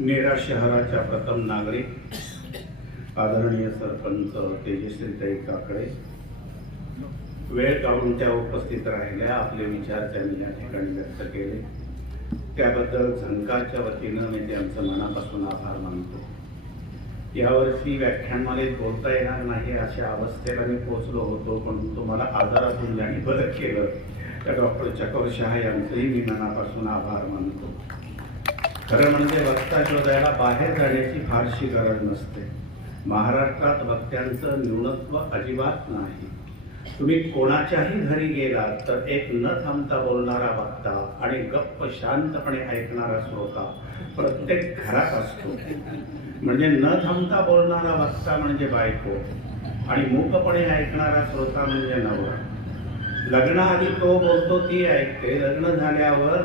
नेरा शहराच्या प्रथम नागरिक आदरणीय सरपंच तेजश्रीताई काकडे वेळ काढून त्या उपस्थित राहिल्या, आपले विचार त्यांनी या ठिकाणी व्यक्त केले, त्याबद्दल झंकारच्या वतीनं मी त्यांचं मनापासून आभार मानतो. यावर्षी व्याख्यानमालेत बोलता येणार नाही अशा अवस्थेला मी पोहोचलो होतो, पण तुम्हाला आजारातून ज्यांनी बरं केलं त्या डॉक्टर चकोर शहा यांचंही मी मनापासून आभार मानतो. खरं म्हणजे वक्ता शोधायला बाहेर जाण्याची फारशी गरज नसते. महाराष्ट्रात वक्त्यांचं न्यूनत्व अजिबात नाही. तुम्ही कोणाच्याही घरी गेलात तर एक न थांबता बोलणारा वक्ता आणि गप्प शांतपणे ऐकणारा श्रोता प्रत्येक घरात असतो. म्हणजे न थांबता बोलणारा वक्ता म्हणजे बायको आणि मूकपणे ऐकणारा श्रोता म्हणजे नवरा. लग्नाआधी तो बोलतो ती ऐकते, लग्न झाल्यावर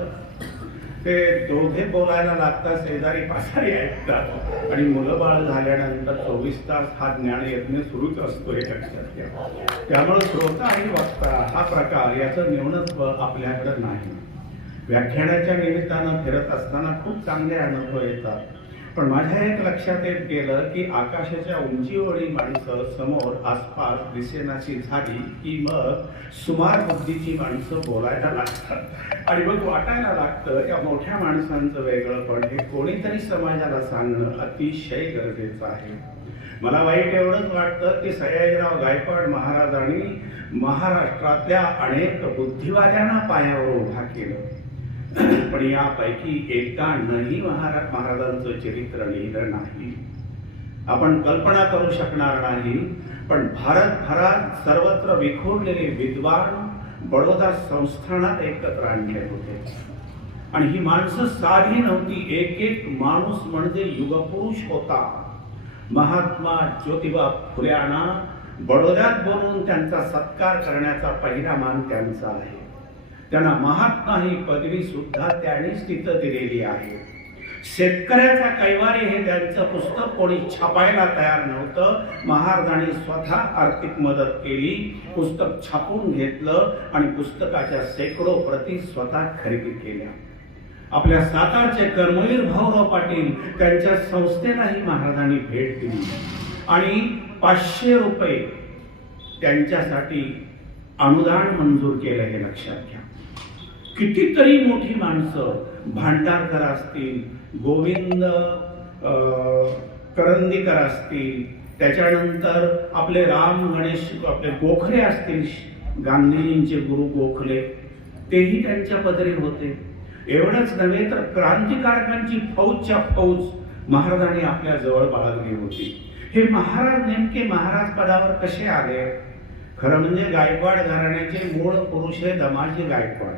ते दोघे बोलायला लागतात, शेजारी पाजारी ऐकतात आणि मुलं बाळ झाल्यानंतर 24 तास हा ज्ञान यज्ञ सुरूच असतो हे लक्षात घ्या. त्यामुळे श्रोता आणि वक्ता हा प्रकार याचं न्यूनत्व आपल्याकडे नाही. व्याख्यानाच्या निमित्तानं फिरत असताना खूप चांगले अनुभव येतात, पण माझ्या एक लक्षात येत गेलं की आकाशाच्या उंचीवरील माणसं समोर आसपास दिसेनाशी झाली की मग सुमार बुद्धीची माणसं बोलायला लागतात आणि मग वाटायला लागतं या मोठ्या माणसांचं वेगळंपण हे कोणीतरी समाजाला सांगणं अतिशय गरजेचं आहे. मला वाईट एवढंच वाटतं की सयाजीराव गायकवाड महाराजांनी महाराष्ट्रातल्या अनेक बुद्धिवाद्यांना पायावर उभा केलं, पण यापैकी एकानंही महाराजांचं चरित्र लिहिलं नाही. आपण कल्पना करू शकणार नाही, पण भारतभरात सर्वत्र विखुरलेले विद्वान बडोदा संस्थानात एकत्र आणले होते आणि ही माणसं साधी नव्हती. एक एक माणूस म्हणजे युगपुरुष होता. महात्मा ज्योतिबा फुल्यांना बडोद्यात बोलून त्यांचा सत्कार करण्याचा पहिला मान त्यांचा आहे. त्यांना महात्मा ही पदवी सुद्धा त्यांनीच तिथं दिलेली आहे. शेतकऱ्याचा कैवारी हे त्यांचं पुस्तक कोणी छापायला तयार नव्हतं. महाराजांनी स्वतः आर्थिक मदत केली, पुस्तक छापून घेतलं आणि पुस्तकाच्या शेकडो प्रती स्वतः खरेदी केल्या. आपल्या सातारचे कर्मवीर भाऊराव पाटील त्यांच्या संस्थेलाही महाराजांनी भेट दिली आणि 500 रुपये त्यांच्यासाठी अनुदान मंजूर केलं हे लक्षात घ्या. कितीतरी मोठी माणसं भांडारकर असतील, गोविंद करंदीकर असतील, त्याच्यानंतर आपले राम गणेश आपले गोखले असतील, गांधीजींचे गुरु गोखले, तेही त्यांच्या पदरी होते. एवढंच नव्हे तर क्रांतिकारकांची फौजच्या फौज महाराजांनी आपल्या जवळ बाळगली होती. हे महाराज नेमके महाराज पदावर कसे आले? खरं म्हणजे गायकवाड घराण्याचे मूळ पुरुष हे दमाजी गायकवाड,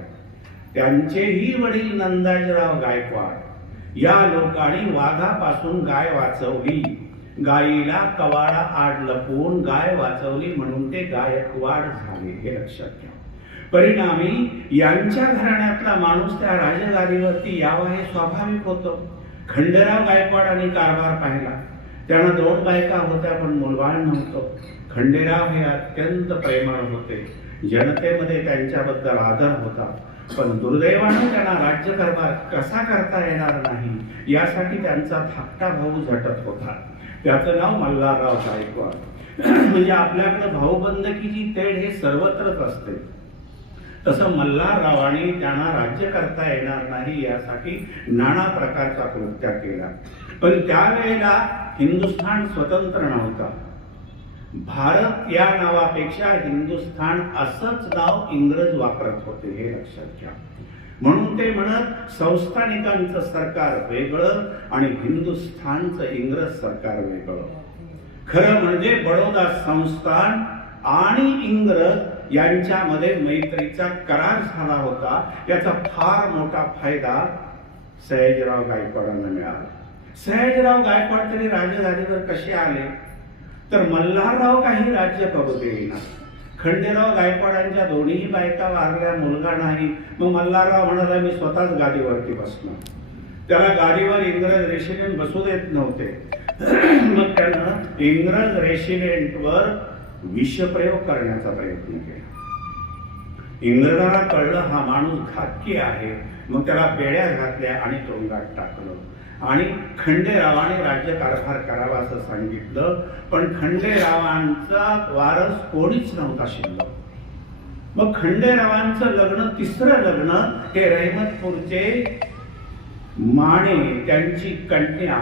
त्यांचेही वडील नंदाजीराव गायकवाड या लोकांनी वाघापासून गाय वाचवली. गायीला कवाडा आड लपवून गाय वाचवली म्हणून ते गायकवाड झाले हे लक्षात घ्या. परिणामी यांच्या घराण्यातला माणूस त्या राजगादीवरती यावा हे स्वाभाविक होतं. खंडेराव गायकवाडांनी कारभार पाहिला. त्यांना 2 बायका होत्या पण मुलबाळ नव्हतं. खंडेराव हे अत्यंत प्रेमळ होते, जनतेमध्ये त्यांच्याबद्दल आदर होता, पण दुर्दैवाने त्यांना राज्यकारभार कसा करता येणार नाही यासाठी त्यांचा धाकटा भाऊ झटत होता. त्याचं नाव मल्हारराव गायकवाड. म्हणजे आपल्याकडे भाऊबंदकीची तेढ हे सर्वत्रच असते, तसं मल्हाररावांनी त्यांना राज्य करता येणार नाही यासाठी नाना प्रकारचा कृत्या केला. पण त्यावेळेला हिंदुस्थान स्वतंत्र नव्हता. भारत या नावापेक्षा हिंदुस्थान असंच नाव इंग्रज वापरत होते हे लक्षात घ्या. म्हणून ते म्हणत संस्थानिकांचं सरकार वेगळं आणि हिंदुस्थानचं इंग्रज सरकार वेगळं. खरं म्हणजे बडोदा संस्थान आणि इंग्रज यांच्यामध्ये मैत्रीचा करार झाला होता. याचा फार मोठा फायदा सयाजीराव गायकवाडांना मिळाला. सयाजीराव गायकवाड तरी राजगादीवर कसे आले तर मल्हारराव काही राज्य करू देईना. खंडेराव गायकवाडांच्या दोन्ही बायका वारल्या, मुलगा नाही. मग मल्हारराव म्हणाला मी स्वतःच गादीवरती बसलो. त्याला गादीवर इंग्रज रेसिडेंट बसू देत नव्हते. मग त्यानं इंग्रज रेसिडेंटवर विषप्रयोग करण्याचा प्रयत्न केला. इंग्रजांना कळलं हा माणूस घातकी आहे मग त्याला बेड्या घातल्या आणि तुरुंगात टाकलं आणि खंडेरावाने राज्यकारभार करावा असं सांगितलं. पण खंडेरावांचा वारस कोणीच नव्हता शिल्लक. मग खंडेरावांचं लग्न, तिसरं लग्न हे रहमतपूरचे माने त्यांची कन्या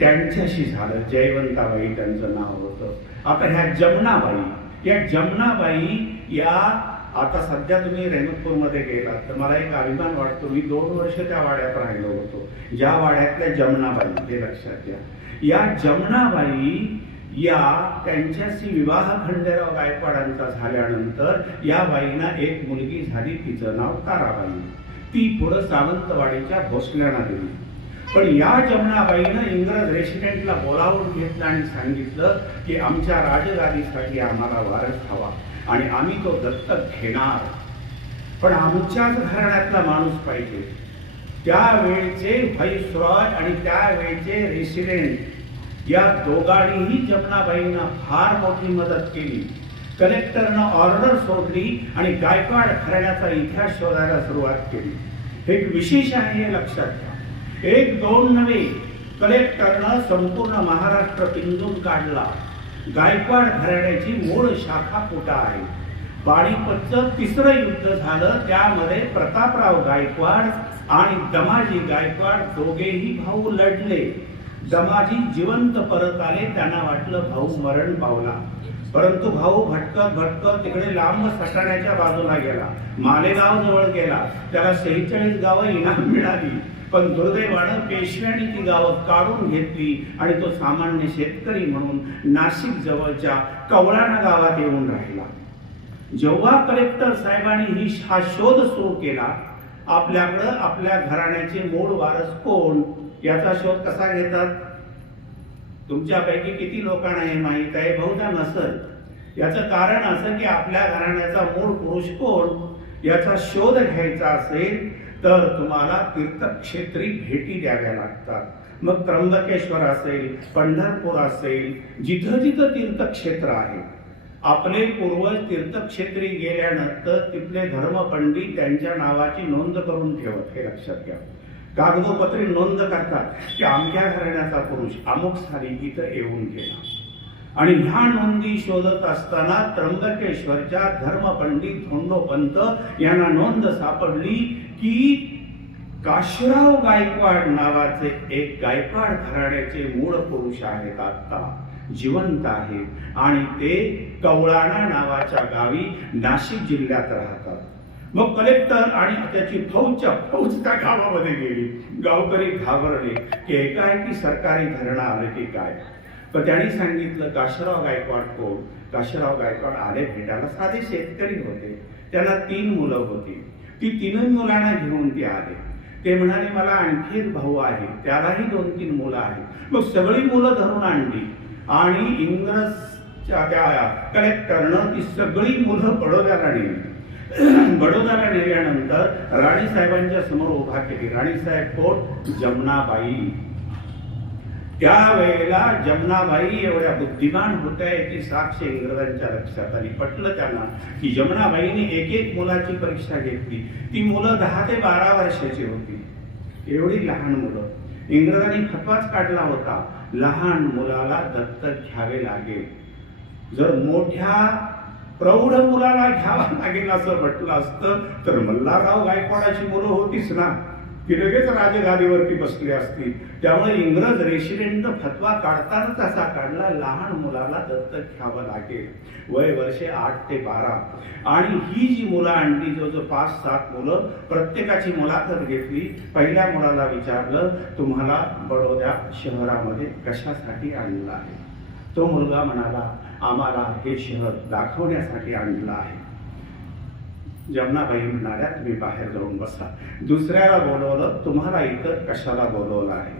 त्यांच्याशी झालं. जयवंताबाई त्यांचं नाव होतं. आता ह्या जमनाबाई या आता सध्या तुम्ही रहमतपूरमध्ये गेलात तर मला एक अभिमान वाटतो. मी 2 वर्ष त्या वाड्यात राहिलो होतो. ज्या वाड्यातल्या जमनाबाई, हे लक्षात घ्या. या जमनाबाई या त्यांच्याशी विवाह खंडेराव गायकवाडांचा झाल्यानंतर या बाईंना एक मुलगी झाली. तिचं नाव ताराबाई. ती पुढं सावंतवाडीच्या भोसल्याला गेली. पण या जमनाबाईनं इंग्रज रेसिडेंटला बोलावून घेतलं आणि सांगितलं की आमच्या राजगादीसाठी आम्हाला वारस हवा आणि आम्ही तो दत्तक घेणार, पण आमच्याच घराण्यातला माणूस पाहिजे. त्यावेळचे व्हाईसरॉय आणि त्यावेळचे रेसिडेंट या दोघांनीही जमनाबाईंना फार मोठी मदत केली. कलेक्टरनं ऑर्डर सोडली आणि गायकवाड घराण्याचा इतिहास शोधायला सुरुवात केली. हे एक विशेष आहे, हे लक्षात घ्या. 1-2 नव्हे, कलेक्टरनं संपूर्ण महाराष्ट्र पिंजून काढला. गायकवाड घराण्याची मूळ शाखा कुठं आहे. पानिपतचं 3रं युद्ध झालं. त्यामध्ये प्रतापराव गायकवाड आणि दमाजी गायकवाड दोघेही भाऊ लढले. दमाजी जिवंत परत आले. त्यांना वाटलं भाऊ मरण पावला, परंतु भाऊ भटकत तिकडे लांब सटाण्याच्या बाजूला गेला. मालेगाव जवळ गेला. त्याला 46 गावं इनाम मिळाली. पण दुर्दैवानं पेशव्याने ती गावं काढून घेतली आणि तो सामान्य शेतकरी म्हणून नाशिक जवळच्या कवळाणा गावात येऊन राहिला. जेव्हा कलेक्टर साहेबांनी हा शोध सुरू केला, आपल्याकडं आपल्या घराण्याचे मूळ वारस कोण याचा शोध कसा घेतात? तुमच्यापैकी किती लोकांना हे माहीत आहे? बहुधा नसल. याचं कारण असं की आपल्या घराण्याचा मूळ पुरुष कोण याचा शोध घ्यायचा असेल तर तुम्हाला तीर्थक्षेत्री भेटी द्याव्या लागतात. मग त्र्यंबकेश्वर असेल, पंढरपूर असेल, जिथं जिथं तीर्थक्षेत्र आहे, आपले पूर्वज तीर्थक्षेत्री गेल्यानंतर तिथले धर्मपंडित त्यांच्या नावाची नोंद करून ठेवत. हे लक्षात घ्या. कागदोपत्री नोंद करतात की अमक्या घराण्याचा पुरुष अमुक साली इथं येऊन गेला. आणि ह्या नोंदी शोधत असताना त्र्यंबकेश्वरच्या धर्मपंडित धोंडोपंत यांना नोंद सापडली की काशीराव गायकवाड नावाचे एक गायकवाड घराण्याचे मूळ पुरुष आहेत, आता जिवंत आहेत आणि ते कवळाणा नावाच्या गावी नाशिक जिल्ह्यात राहतात. मग कलेक्टर आणि त्याची फौज त्या गावामध्ये गेली. गावकरी घाबरले की एकाएकी सरकारी धरणं आलं की काय. पण त्यांनी सांगितलं काशीराव गायकवाड कोण. काशीराव गायकवाड आले भेटायला. साधे शेतकरी होते. त्यांना 3 मुलं होती. ती 3 मुलांना घेऊन ते आले. ते म्हणाले मला आणखी एक भाऊ आहे, त्यालाही 2-3 मुलं आहेत. मग सगळी मुलं धरून आणली आणि इंग्रजच्या त्या कलेक्टरनं ती सगळी मुलं बडोद्याला नेली. बडोद्याला नेल्यानंतर राणीसाहेबांच्या समोर उभा केली. राणीसाहेब कोण? जमनाबाई. त्यावेळेला जमनाबाई एवढ्या बुद्धिमान होत्या याची साक्ष इंग्रजांच्या लक्षात आली. पटलं त्यांना की जमनाबाईने एक मुलाची परीक्षा घेतली. ती मुलं 10 ते 12 वर्षाची होती. एवढी लहान मुलं. इंग्रजांनी फतवाच काढला होता, लहान मुलाला दत्तक घ्यावे लागेल. जर मोठ्या प्रौढ मुलाला घ्यावा लागेल असं म्हटलं असतं तर मल्हारराव गायकवाडाची मुलं होतीच ना, ती लगेच राजगादीवरती बसली असती. त्यामुळे इंग्रज रेसिडेंट फतवा काढताना तसा काढला, लहान मुलाला दत्तक घ्यावं लागेल. वय वर्षे 8 ते 12. आणि ही जी मुलं आणली, जो 5-7 मुलं, प्रत्येकाची मुलाखत घेतली. पहिल्या मुलाला विचारलं तुम्हाला बडोद्या शहरामध्ये कशासाठी आणलं आहे. तो मुलगा म्हणाला आम्हाला हे शहर दाखवण्यासाठी आणलं आहे. जमनाबाई म्हणाल्या तुम्ही बाहेर जाऊन बसा. दुसऱ्याला बोलवलं, तुम्हाला इथं कशाला बोलवलं आहे.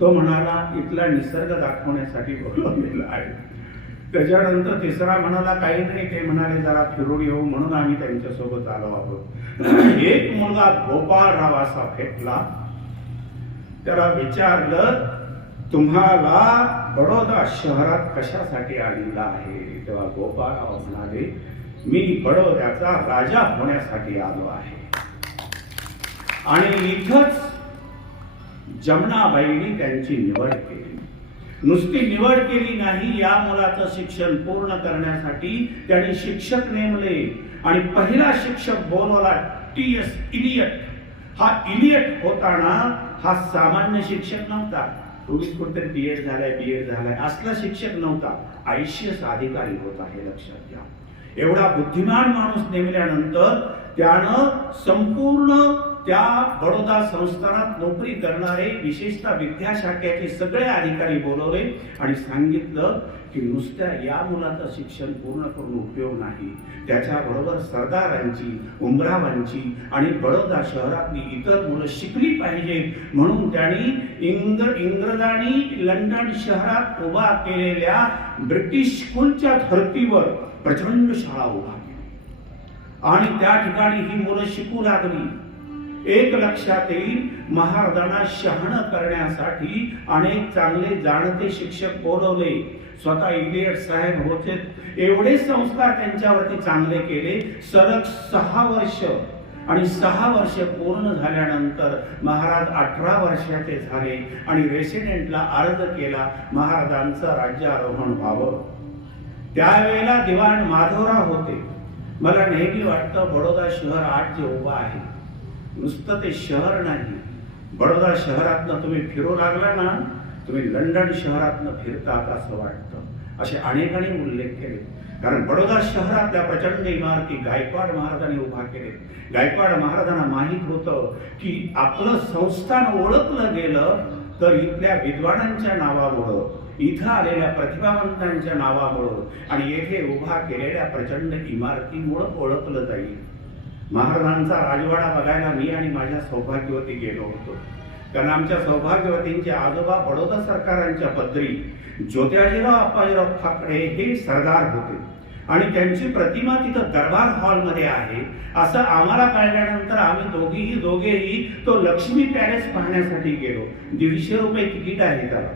तो म्हणाला इथला निसर्ग दाखवण्यासाठी बोलवलेला आहे. त्याच्यानंतर तिसरा म्हणाला काही नाही, ते म्हणाले जरा फिरून येऊ म्हणून आम्ही त्यांच्यासोबत आलो आहोत. एक मुलगा गोपाळराव असा फेकला. त्याला विचारलं तुम्हाला बडोदा शहरात कशासाठी आणलं आहे. तेव्हा गोपाळराव म्हणाले मी बडोद्याचा राजा होण्यासाठी आलो आहे. आणि इथंच जमनाबाईंनी त्यांची निवड केली. नुसती निवड केली नाही, या मुलाचं शिक्षण पूर्ण करण्यासाठी त्यांनी शिक्षक नेमले आणि पहिला शिक्षक बोलवला टी.एस. इलियट. हा इलियट होताना हा सामान्य शिक्षक नव्हता. पूर्वी कुठेतरी B.एड झालाय, B.एड झालाय असला शिक्षक नव्हता. ICS अधिकारी होता, हे लक्षात घ्या. एवढा बुद्धिमान माणूस नेमल्यानंतर त्यानं संपूर्ण त्या बडोदा संस्थानात नोकरी करणारे विशेषतः विद्याशाखेचे सगळे अधिकारी बोलवले आणि सांगितलं की नुसत्या या मुलाचं शिक्षण पूर्ण करून उपयोग नाही, त्याच्याबरोबर सरदारांची, उमरावांची आणि बडोदा शहरातली इतर मुलं शिकली पाहिजेत. म्हणून त्यांनी इंग्रजांनी लंडन शहरात उभा केलेल्या ब्रिटिश स्कूलच्या धर्तीवर प्रचंड शाळा उभा केली आणि त्या ठिकाणी ही मुलं शिकू लागली. एक लक्षात येईल, महाराजांना शहाणं करण्यासाठी अनेक चांगले जाणते शिक्षक बोलवले. स्वतः इलियट साहेब होते. एवढे संस्कार त्यांच्यावरती चांगले केले. सलग 6 वर्ष आणि 6 वर्ष पूर्ण झाल्यानंतर महाराज 18 वर्षाचे झाले आणि रेसिडेंटला अर्ज केला महाराजांचं राज्यारोहण व्हावं. त्यावेळेला दिवाण माधवराव होते. मला नेहमी वाटतं बडोदा शहर आज जे उभं आहे, नुसतं ते शहर नाही, बडोदा शहरातनं तुम्ही फिरू लागला ना, तुम्ही लंडन मार्गातनं फिरतात असं वाटतं. असे अनेकांनी उल्लेख केले. कारण बडोदा शहरातल्या प्रचंड इमारती गायकवाड महाराजांनी उभा केले. गायकवाड महाराजांना माहित होतं की आपलं संस्थान ओळखलं गेलं तर इथल्या विद्वानांच्या नावामुळं, इथं आलेल्या प्रतिभावंतांच्या नावामुळं आणि येथे उभा केलेल्या प्रचंड इमारतीमुळं ओळखलं जाईल. महाराजांचा राजवाडा बघायला मी आणि माझ्या सौभाग्यवती गेलो होतो. कारण आमच्या सौभाग्यवतींचे आजोबा बडोदा सरकारांच्या पदरी ज्योतिराव अप्पाजीराव ठाकरे हे सरदार होते आणि त्यांची प्रतिमा तिथं दरबार हॉलमध्ये आहे. असं आम्हाला कळल्यानंतर आम्ही दोघेही तो लक्ष्मी पॅलेस पाहण्यासाठी गेलो. 150 रुपये तिकीट आहे त्याला.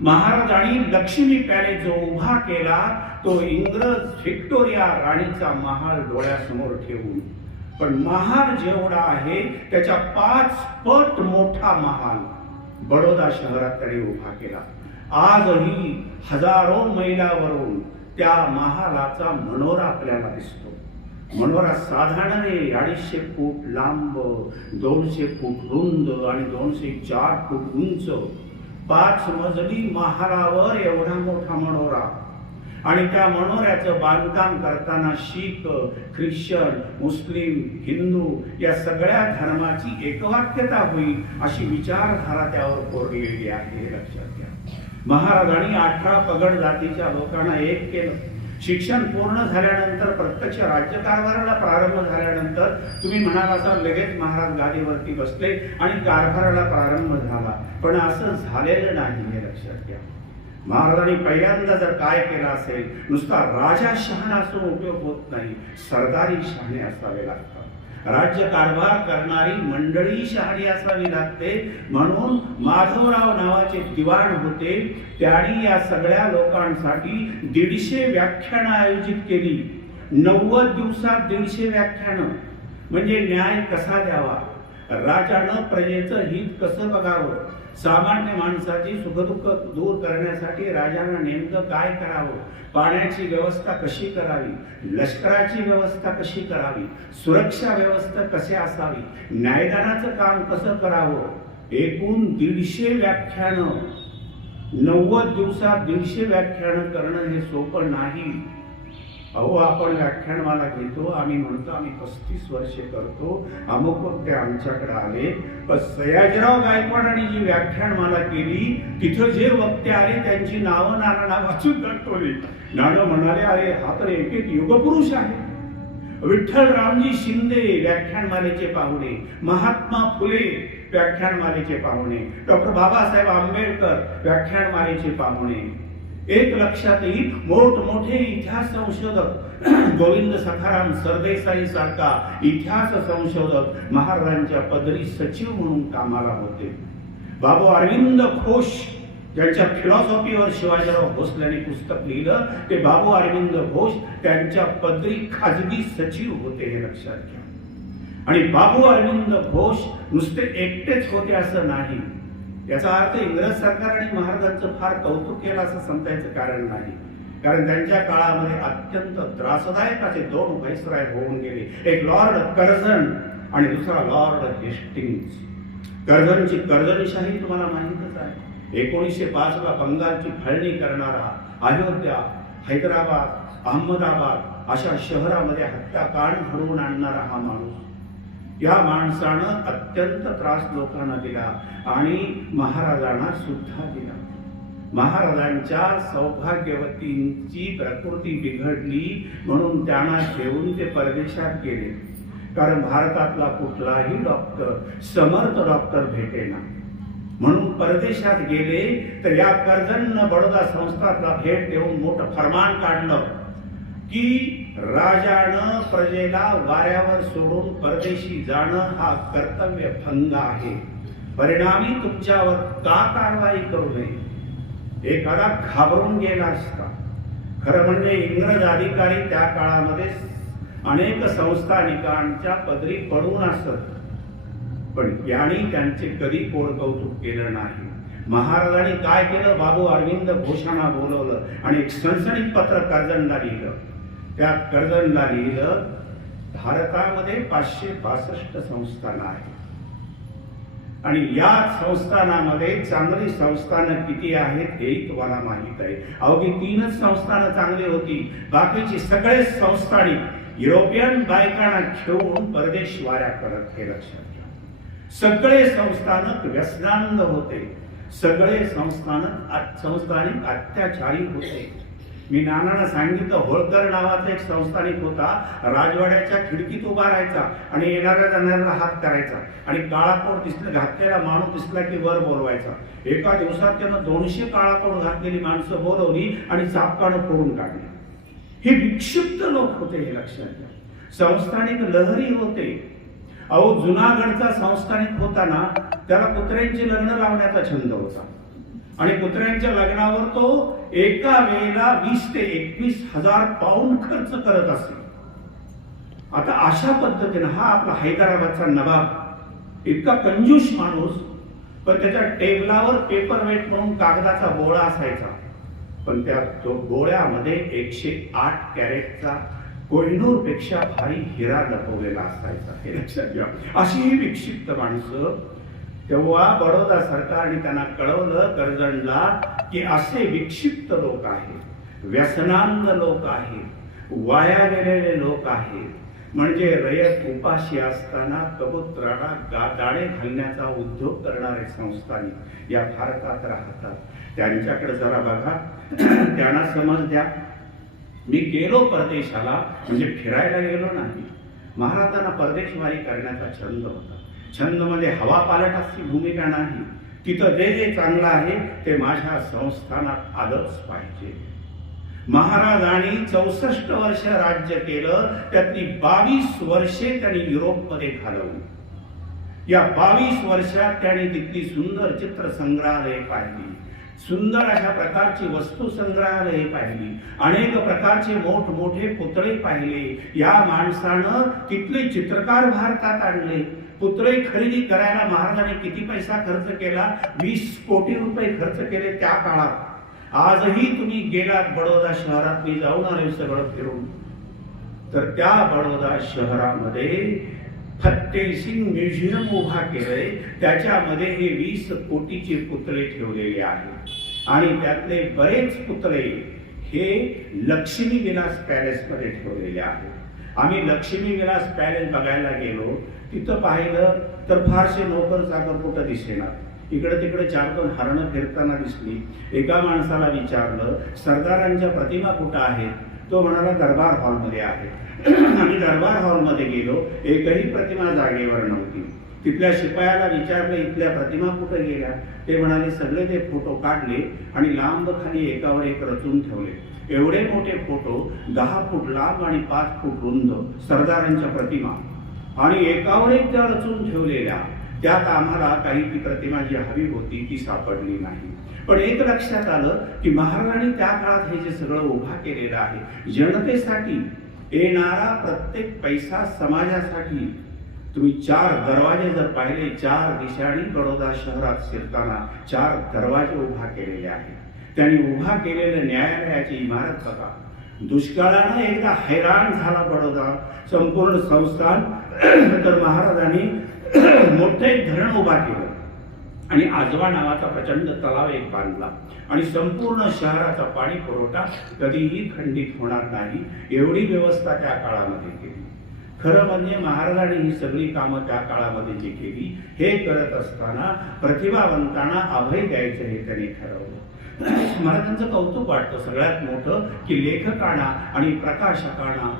महाराजांनी लक्ष्मी पॅलेस जो उभा केला तो इंग्रज व्हिक्टोरिया राणीचा महाल डोळ्यासमोर ठेवून, पण महाल जेवढा आहे त्याच्या 5 पट मोठा महाल बडोदा शहरात त्यांनी उभा केला. आजही हजारो मैलावरून त्या महालाचा मनोरा आपल्याला दिसतो. मनोरा साधारणपणे 250 फूट लांब, 200 फूट रुंद आणि 204 फूट उंच, 5 मजली महालावर एवढा मोठा मनोरा. आणि त्या मनोऱ्याचं बांधकाम करताना शीख, ख्रिश्चन, मुस्लिम, हिंदू या सगळ्या धर्माची एकवाक्यता होईल अशी विचारधारा त्यावर कोरलेली आहे, लक्षात घ्या. महाराजांनी 18 पगड जातीच्या लोकांना एक केलं. शिक्षण पूर्ण झाल्यानंतर प्रत्यक्ष राज्यकारभाराला प्रारंभ झाल्यानंतर तुम्ही म्हणाल असाल लगेच महाराज गादीवरती बसले आणि कारभाराला प्रारंभ झाला, पण असं झालेलं नाही, हे लक्षात घ्या. महाराजांनी पहिल्यांदा जर काय केलं असेल, नुसता राजा शहाणा असून उपयोग होत नाही, सरदारी शहाणे असावे लागतात. राज्य कारभार करणारी मंडळी शहाणी असावी लागते. म्हणून माधवराव नावाचे दिवाण होते. त्यांनी या सगळ्या लोकांसाठी 150 व्याख्यानं आयोजित केली. 90 दिवसात 150 व्याख्यानं. म्हणजे न्याय कसा द्यावा, राजानं प्रजेचं हित कसं बघावं, सामान्य माणसाची सुखदुःख दूर करण्यासाठी राजानं नेमकं काय करावं, पाण्याची व्यवस्था कशी करावी, लष्कराची व्यवस्था कशी करावी, सुरक्षा व्यवस्था कशी असावी, न्यायदानाचं काम कसं करावं. एकूण 150 व्याख्यानं, 90 दिवसात 150 व्याख्यानं करणं हे सोपं नाही. अहो, आपण व्याख्यानमाला घेतो, आम्ही म्हणतो आम्ही 35 वर्षे करतो, अमुक वक्ते आमच्याकडे आले. पण सयाजीराव गायकवाडांनी जी व्याख्यानमाला केली तिथं जे वक्ते आले त्यांची नावं नाना वाचून दाखवली. नाना म्हणाले, अरे हा तर एक एक युगपुरुष आहे. विठ्ठलरामजी शिंदे व्याख्यानमालेचे पाहुणे, महात्मा फुले व्याख्यानमालेचे पाहुणे, डॉक्टर बाबासाहेब आंबेडकर व्याख्यानमालेचे पाहुणे. एक लक्षात येईल, मोठमोठे इतिहास संशोधक, गोविंद सखाराम सरदेसाई सारखा इतिहास संशोधक महाराजांच्या पदरी सचिव म्हणून कामाला होते. बाबू अरविंद घोष ज्यांच्या फिलॉसॉफीवर शिवाजीराव भोसलेंनी पुस्तक लिहिलं, ते बाबू अरविंद घोष त्यांच्या पदरी खाजगी सचिव होते, हे लक्षात घ्या. आणि बाबू अरविंद घोष नुसते एकटेच होते असं नाही. याचा अर्थ इंग्रज सरकार आणि महाराजांचं फार कौतुक केलं असं समजायचं कारण नाही. कारण त्यांच्या काळामध्ये अत्यंत त्रासदायक असे दोन व्हाईसराय होऊन गेले. एक लॉर्ड कर्झन आणि दुसरा लॉर्ड हेस्टिंग्ज. कर्झनची कर्झनशाही तुम्हाला माहितच आहे. 1905 ला बंगालची फाळणी करणारा, अयोध्या, हैदराबाद, अहमदाबाद अशा शहरामध्ये हत्याकांड घडवून आणणारा हा माणूस. या माणसानं अत्यंत त्रास लोकांना दिला आणि महाराजांना सुद्धा दिला. महाराजांच्या सौभाग्यवतींची प्रकृती बिघडली म्हणून त्यांना घेऊन ते परदेशात गेले. कारण भारतातला कुठलाही डॉक्टर, समर्थ डॉक्टर भेटेना म्हणून परदेशात गेले. तर या कर्झननं बडोदा संस्थानला भेट देऊन मोठं फरमान काढलं की राजानं प्रजेला वाऱ्यावर सोडून परदेशी जाणं हा कर्तव्य भंग आहे. परिणामी तुमच्यावर का कारवाई करू नये. एखादा घाबरून गेला असता. खरं म्हणजे इंग्रज अधिकारी त्या काळामध्ये अनेक संस्थानिकांच्या पदरी पडून असत, पण यांनी त्यांचे कधी कोड कौतुक केलं नाही. महाराजांनी काय केलं, बाबू अरविंद घोषांना बोलवलं आणि एक सनसनीत पत्र कर्झनला लिहिलं. त्यात कर्झनला लिहिलं, भारतामध्ये 562 संस्थानं आहेत आणि या संस्थानामध्ये चांगली संस्थानं किती आहेत हेही तुम्हाला माहित आहे. अवघी 3च संस्थानं चांगली होती. बाकीची सगळे संस्थानिक युरोपियन बायकांना घेऊन परदेश वाऱ्या करत. हे लक्षात घ्या. सगळे संस्थानक व्यसनांध होते. सगळे संस्थानिक अत्याचारी होते. मी नानांना सांगितलं, होळकर नावाचा एक संस्थानिक होता. राजवाड्याच्या खिडकीत उभा राहायचा आणि येणाऱ्या जाणाऱ्याला हात करायचा आणि काळाकोट दिसला घातलेला माणूस दिसला की वर बोलवायचा. एका दिवसात त्यानं 200 काळाकोट घातलेली माणसं बोलवली आणि चापकानं फोडून काढली. हे विक्षिप्त लोक होते, हे लक्षात घ्या. संस्थानिक लहरी होते. अहो, जुनागडचा संस्थानिक होता ना, त्याला कुत्र्यांची लग्न लावण्याचा छंद होता आणि कुत्र्यांच्या लग्नावर तो एका वेळेला 20 ते 21 हजार पाऊंड खर्च करत असे. आता अशा पद्धतीने हा आपला हैदराबादचा नवाब इतका कंजूस माणूस, पण त्याच्या टेबलावर पेपर वेट म्हणून कागदाचा गोळा असायचा, पण त्या तो गोळ्यामध्ये 108 कॅरेटचा कोहिनूर पेक्षा भारी हिरा लपवलेला असायचा. हे लक्षात घ्या. अशी ही विक्षिप्त माणसं. तेव्हा बडोदा सरकारने त्यांना कळवलं कर्झनला की असे विक्षिप्त लोक आहेत, व्यसनांध लोक आहेत, वाया गेलेले लोक आहेत. म्हणजे रयत उपाशी असताना कबूतराला दाणे घालण्याचा उद्योग करणारे संस्थानिक या भारतात राहतात. त्यांच्याकडे जरा बघा, त्यांना समज द्या. मी गेलो परदेशाला म्हणजे फिरायला गेलो नाही. महाराजांना परदेशवारी करण्याचा छंद होता. छंद मध्ये हवा पालटाची भूमिका नाही. तिथं जे जे चांगलं आहे ते माझ्या संस्थानात आलंच पाहिजे. महाराजांनी 64 वर्ष राज्य केलं. त्यातली 22 वर्षे त्यांनी युरोपमध्ये घालवली. या 22 वर्षात त्यांनी तिथली सुंदर चित्र संग्रहालय पाहिली, सुंदर अशा प्रकारची वस्तू संग्रहालय पाहिली, अनेक प्रकारचे मोठमोठे पुतळे पाहिले. या माणसानं तिथले चित्रकार भारतात आणले. पुतळे खरेदी करायला महाराजांनी किती पैसा खर्च केला? 20 कोटी रुपये खर्च केले त्या काळात. आजही तुम्ही गेलात बडोदा शहरात, मी जाऊन आलोय सगळं फिरून, तर त्या बडोदा शहरामध्ये फत्तेसिंग म्युझियम उभा केलंय. त्याच्यामध्ये हे 20 कोटीचे पुतळे ठेवलेले आहेत आणि त्यातले बरेच पुतळे हे लक्ष्मी विलास पॅलेसमध्ये ठेवलेले आहेत. आम्ही लक्ष्मी विलास पॅलेस बघायला गेलो. तिथं पाहिलं तर फारसे नोकर चाकर कुठं दिसेना. इकडे तिकडे 4-2 हरणं फिरताना दिसली. एका माणसाला विचारलं, सरदारांच्या प्रतिमा कुठं आहेत? तो म्हणाला दरबार हॉलमध्ये आहे. आम्ही दरबार हॉलमध्ये गेलो, एकही प्रतिमा जागेवर नव्हती. तिथल्या शिपायाला विचारलं, इथल्या प्रतिमा कुठे गेल्या? ते म्हणाले, सगळे ते फोटो काढले आणि लांब खाली एकावर एक रचून ठेवले. एवढे मोठे फोटो, 10 फूट लांब आणि 5 फूट रुंद सरदारांच्या प्रतिमा आणि एकावर एक त्या रचून ठेवलेल्या. त्यात आम्हाला काही ती प्रतिमा जी हवी होती ती सापडली नाही. पण एक लक्षात आलं की महाराजांनी त्या काळात हे जे सगळं उभा केलेलं आहे जनतेसाठी, येणारा प्रत्येक पैसा समाजासाठी, तुम्ही 4 दरवाजे जर पाहिले, 4 दिशांनी बडोदा शहरात शिरताना 4 दरवाजे उभा केलेले आहेत. त्यांनी उभा केलेलं न्यायालयाची इमारत बघा. दुष्काळानं एकदा हैराण झाला बडोदा संपूर्ण संस्थान, तर महाराजांनी मोठं एक धरण उभा केलं आणि आजवा नावाचा प्रचंड तलाव एक बांधला आणि संपूर्ण शहराचा पाणी पुरवठा कधीही खंडित होणार नाही एवढी व्यवस्था त्या काळामध्ये केली. खरं म्हणजे महाराजांनी ही सगळी कामं त्या काळामध्ये जी केली, हे करत असताना प्रतिभावंतांना अभय द्यायचं हे त्यांनी ठरवलं. महाराजांचं कौतुक वाटतं सगळ्यात मोठं की लेखकांना आणि प्रकाशकांना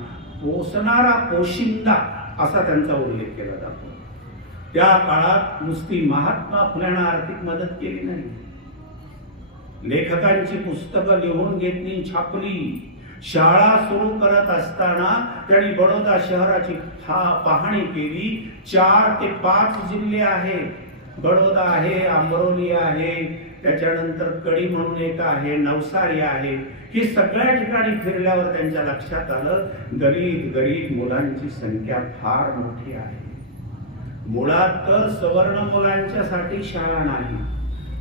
पोसणारा पोशिंदा असा त्यांचा उल्लेख केला जातो. त्या काळात नुसती महात्मा फुल्यांना आर्थिक मदत केली नाही, लेखकांची पुस्तकं लिहून घेतली, छापली. शाळा सुरू करत असताना त्यांनी बडोदा शहराची पाहणी केली. 4 ते 5 जिल्हे आहेत, बडोदा आहे, अमरोली आहे, त्याच्यानंतर कडी म्हणून एक आहे, नवसारी आहे. ही सगळ्या ठिकाणी फिरल्यावर त्यांच्या लक्षात आलं दलित गरीब मुलांची संख्या फार मोठी आहे. मुळात तर सवर्ण मुलांच्यासाठी शाळा नाही,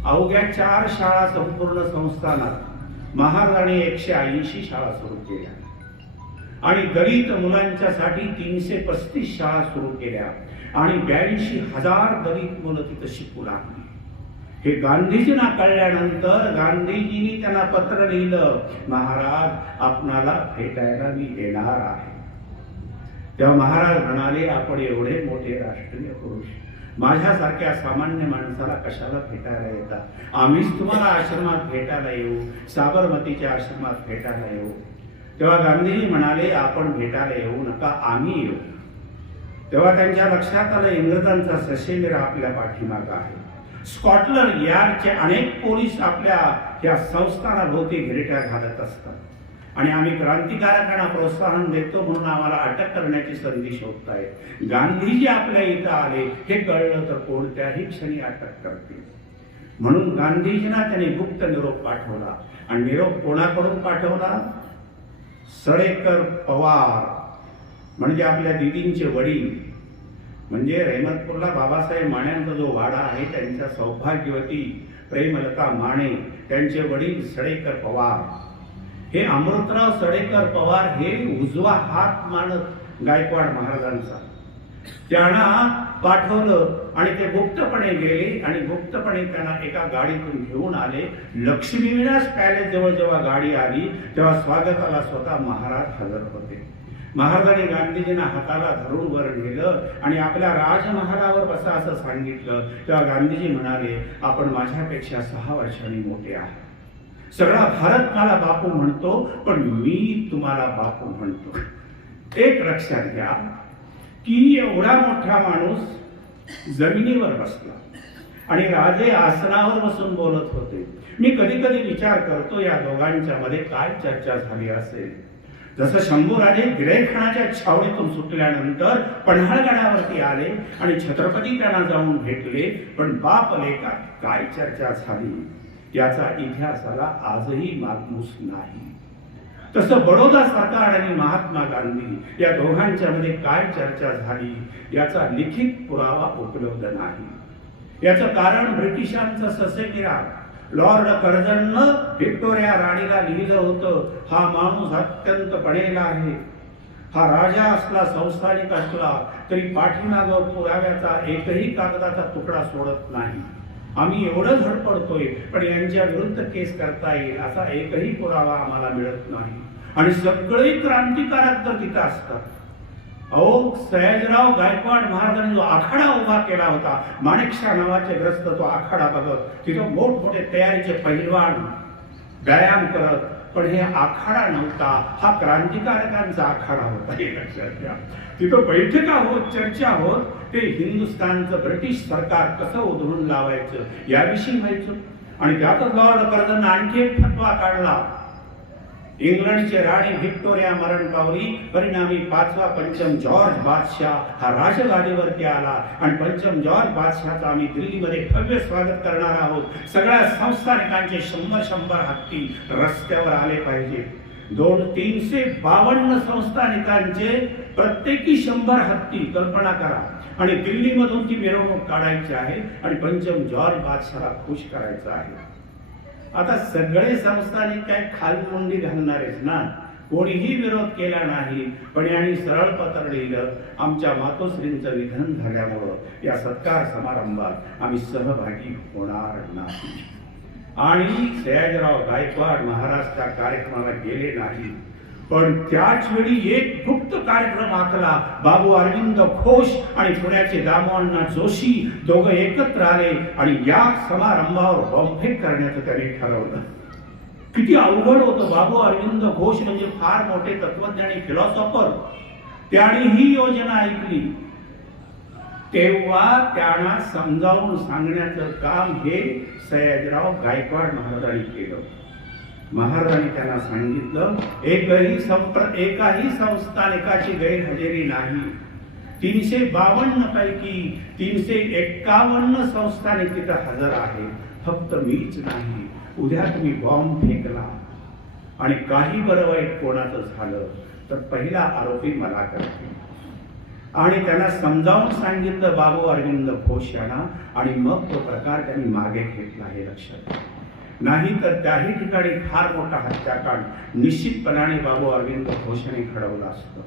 अवघ्या 4 शाळा संपूर्ण संस्थानात महाराजांनी 180 शाळा सुरू केल्या आणि दलित मुलांच्यासाठी 335 शाळा सुरू केल्या आणि 82,000 दलित मुलं तिथं शिकू लागली. हे गांधीजींना कळल्यानंतर गांधीजींनी त्यांना पत्र लिहिलं, महाराज आपणाला भेटायला मी येणार आहे. तेव्हा महाराज म्हणाले, आपण एवढे मोठे राष्ट्रीय पुरुष माझ्यासारख्या सामान्य माणसाला कशाला भेटायला येतात? आम्हीच तुम्हाला आश्रमात भेटायला येऊ, साबरमतीच्या आश्रमात भेटायला येऊ. तेव्हा गांधीजी म्हणाले, आपण भेटायला येऊ नका, आम्ही येऊ. तेव्हा त्यांच्या लक्षात आलं इंग्रजांचा ससेमिरा आपल्या पाठीमागं आहे. स्कॉटलंड यार्डचे अनेक पोलीस आपल्या या संस्थानाभोवती घिरट्या घालत असतात आणि आम्ही क्रांतिकारकांना प्रोत्साहन देतो म्हणून आम्हाला अटक करण्याची संधी शोधतायत. गांधीजी आपल्या इथं आले हे कळलं तर कोणत्याही क्षणी अटक करतील. म्हणून गांधीजींना त्यांनी गुप्त निरोप पाठवला आणि निरोप कोणाकडून पाठवला? सडेकर पवार म्हणजे आपल्या दिदींचे वडील, म्हणजे रहमतपूरला बाबासाहेब माण्यांचा जो वाडा आहे त्यांच्या सौभाग्यवती प्रेमलता माने त्यांचे वडील सडेकर पवार. हे अमृतराव सडेकर पवार हे उजवा हात मानत गायकवाड महाराजांचा. त्यांना पाठवलं आणि ते गुप्तपणे गेले आणि गुप्तपणे त्यांना एका गाडीतून घेऊन आले. लक्ष्मी विलास पॅलेस जवळ जेव्हा गाडी आली तेव्हा स्वागताला स्वतः महाराज हजर होते. महाराजांनी गांधीजींना हाताला धरून वर नेलं आणि आपल्या राजमहालावर बसा असं सांगितलं. तेव्हा गांधीजी म्हणाले, आपण माझ्यापेक्षा 6 वर्षांनी मोठे आहात. सगळा भारत मला बापू म्हणतो, पण मी तुम्हाला बापू म्हणतो. एक लक्षात घ्या की एवढा मोठा माणूस जमिनीवर बसला आणि राजे आसनावर बसून बोलत होते. मी कधी कधी विचार करतो या दोघांच्या मध्ये काय चर्चा झाली असेल. जसं शंभूराजे गिरेखानाच्या छावणीतून सुटल्यानंतर पन्हाळगडावरती आले आणि छत्रपती त्यांना जाऊन भेटले, पण बाप लेकात काय चर्चा झाली याचा इतिहासाला आजही मागमूस नाही. तसं बडोदा सरकार आणि महात्मा गांधी या दोघांच्या मध्ये काय चर्चा झाली याचा लिखित पुरावा उपलब्ध नाही. याचं कारण ब्रिटिशांचं ससेमिरा. लॉर्ड कर्झननं व्हिक्टोरिया राणीला लिहिलं होतं, हा माणूस अत्यंत पडेला आहे, हा राजा असला संस्थानिक असला तरी पाठीमागं पुराव्याचा एकही कागदाचा तुकडा सोडत नाही. आम्ही एवढं धडपडतोय पण यांच्या विरुद्ध केस करता येईल असा एकही पुरावा आम्हाला मिळत नाही. आणि सगळे क्रांतिकारक तर तिथं असतात. अहो, सयाजीराव गायकवाड महाराजांनी जो आखाडा उभा केला होता, माणिकशा नावाचे ग्रस्त तो आखाडा बघत तिथं मोठमोठे तयारीचे पहिलवान व्यायाम करत, पण हे आखाडा नव्हता, हा क्रांतिकारकांचा आखाडा होता. हे लक्षात घ्या. तिथं बैठका होत, चर्चा होत, ते हिंदुस्थानचं ब्रिटिश सरकार कसं उधळून लावायचं याविषयी व्हायचं. आणि त्यातच लॉर्ड कर्झननं आणखी एक फतवा काढला. इंग्लंडचे राणी व्हिक्टोरिया मरण पावली, परिणामी 5वा पंचम जॉर्ज बादशाह हा राजगादीवरती आला आणि पंचम जॉर्ज बादशाहचा आम्ही दिल्लीमध्ये भव्य स्वागत करणार आहोत. सगळ्या संस्थानिकांचे 100 हत्ती रस्त्यावर आले पाहिजे. 352 संस्थानिकांचे प्रत्येकी 100 हत्ती. कल्पना करा, आणि दिल्लीमधून ती मिरवणूक काढायची आहे आणि पंचम जॉर्ज बादशाहला खुश करायचं आहे. आता सगळे संस्थानिक काय खालमुंडी घालणारेच ना, कोणीही विरोध केला नाही. पण यांनी सरळ पत्र लिहिलं, आमच्या मातोश्रींचं निधन झाल्यामुळं या सत्कार समारंभात आम्ही सहभागी होणार नाही. आणि सयाजीराव गायकवाड महाराज त्या कार्यक्रमाला गेले नाही. पण त्याच वेळी एक गुप्त कार्यक्रम आखला. बाबू अरविंद घोष आणि पुण्याचे दामोअण्णा जोशी दोघं एकत्र आले आणि या समारंभावर बॉम्बफेक करण्याचं त्यांनी ठरवलं. किती अवघड होतं. बाबू अरविंद घोष म्हणजे फार मोठे तत्वज्ञानी, फिलॉसॉफर. त्याने ही योजना ऐकली. तेव्हा त्यांना समजावून सांगण्याचं काम हे सयाजीराव गायकवाड महाराजांनी केलं. महाराजांनी त्यांना सांगितलं, एकाही संस्थानिकाची गैरहजेरी नाही. 352 पैकी 351 संस्थानिक तिथं हजर आहे. फक्त मीच नाही. उद्या तुम्ही बॉम्ब फेकला आणि काही बरं वाईट कोणाचं झालं तर पहिला आरोपी मला करते. आणि त्यांना समजावून सांगितलं बाबू अरविंद घोष यांना. आणि मग तो प्रकार त्यांनी मागे घेतला. हे लक्षात नाही तर त्याही ठिकाणी फार मोठा हत्याकांड निश्चितपणाने बाबू अरविंद घोष यांनी घडवला असतं.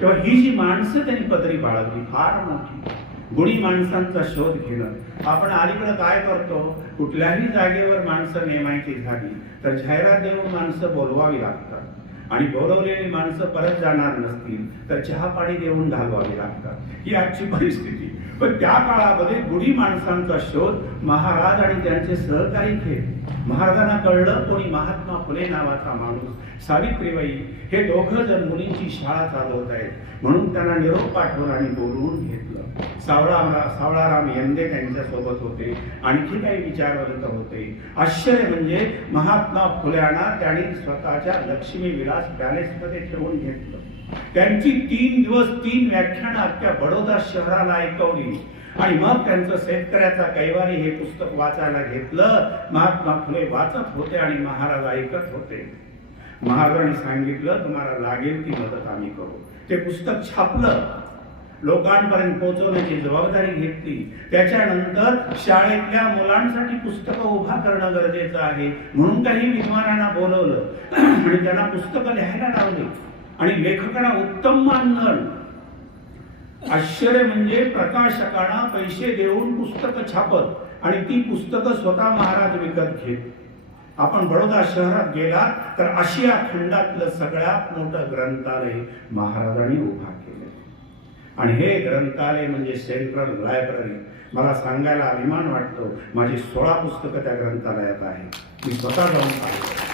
तेव्हा ही जी माणसं त्यांनी पदरी बाळगली फार मोठी. गुणी माणसांचा शोध घेणं. आपण अलीकडे काय करतो, कुठल्याही जागेवर माणसं नेमायची झाली तर जाहिरात देऊन माणसं बोलवावी लागतात आणि बोलवलेली माणसं परत जाणार नसतील तर चहा पाणी देऊन घालवावी लागतात. ही आजची परिस्थिती. पण त्या काळामध्ये गुणी माणसांचा शोध महाराज आणि त्यांचे सहकारी घेत. महाराजांना कळलं कोणी महात्मा फुले नावाचा माणूस, सावित्रीबाई हे दोघं जण मुलींची शाळा चालवत आहेत. म्हणून त्यांना निरोप पाठवून आणि बोलवून घेतलं. सावळाराम यंदे त्यांच्या सोबत होते. आणखी काही विचारवंत होते. आश्चर्य म्हणजे महात्मा फुल्यांना त्यांनी स्वतःच्या लक्ष्मी विलास पॅलेसमध्ये ठेवून घेतलं. त्यांची 3 दिवस 3 व्याख्यानं अख्ख्या बडोदा शहराला ऐकवली. आणि मग त्यांचं शेतकऱ्याचा कैवारी हे पुस्तक वाचायला घेतलं. महात्मा फुले वाचत होते आणि महाराज ऐकत होते. महाराजांनी सांगितलं तुम्हाला लागेल ती मदत आम्ही करू. ते पुस्तक छापलं, लोकांपर्यंत पोहोचवण्याची जबाबदारी घेतली. त्याच्यानंतर शाळेतल्या मुलांसाठी पुस्तकं उभा करणं गरजेचं आहे म्हणून काही विद्वानांना बोलवलं आणि त्यांना पुस्तकं लिहायला लावली आणि लेखकांना उत्तम मानधन. आश्चर्य म्हणजे प्रकाशकांना पैसे देऊन पुस्तकं छापत आणि ती पुस्तकं स्वतः महाराज विकत घेत. आपण बडोदा शहरात गेलात तर आशिया खंडातलं सगळ्यात मोठं ग्रंथालय महाराजांनी उभा केलं. आणि हे ग्रंथालय म्हणजे सेंट्रल लायब्ररी. मला सांगायला अभिमान वाटतो, माझी 16 पुस्तकं त्या ग्रंथालयात आहेत. मी स्वतः जाऊन पाहिलं.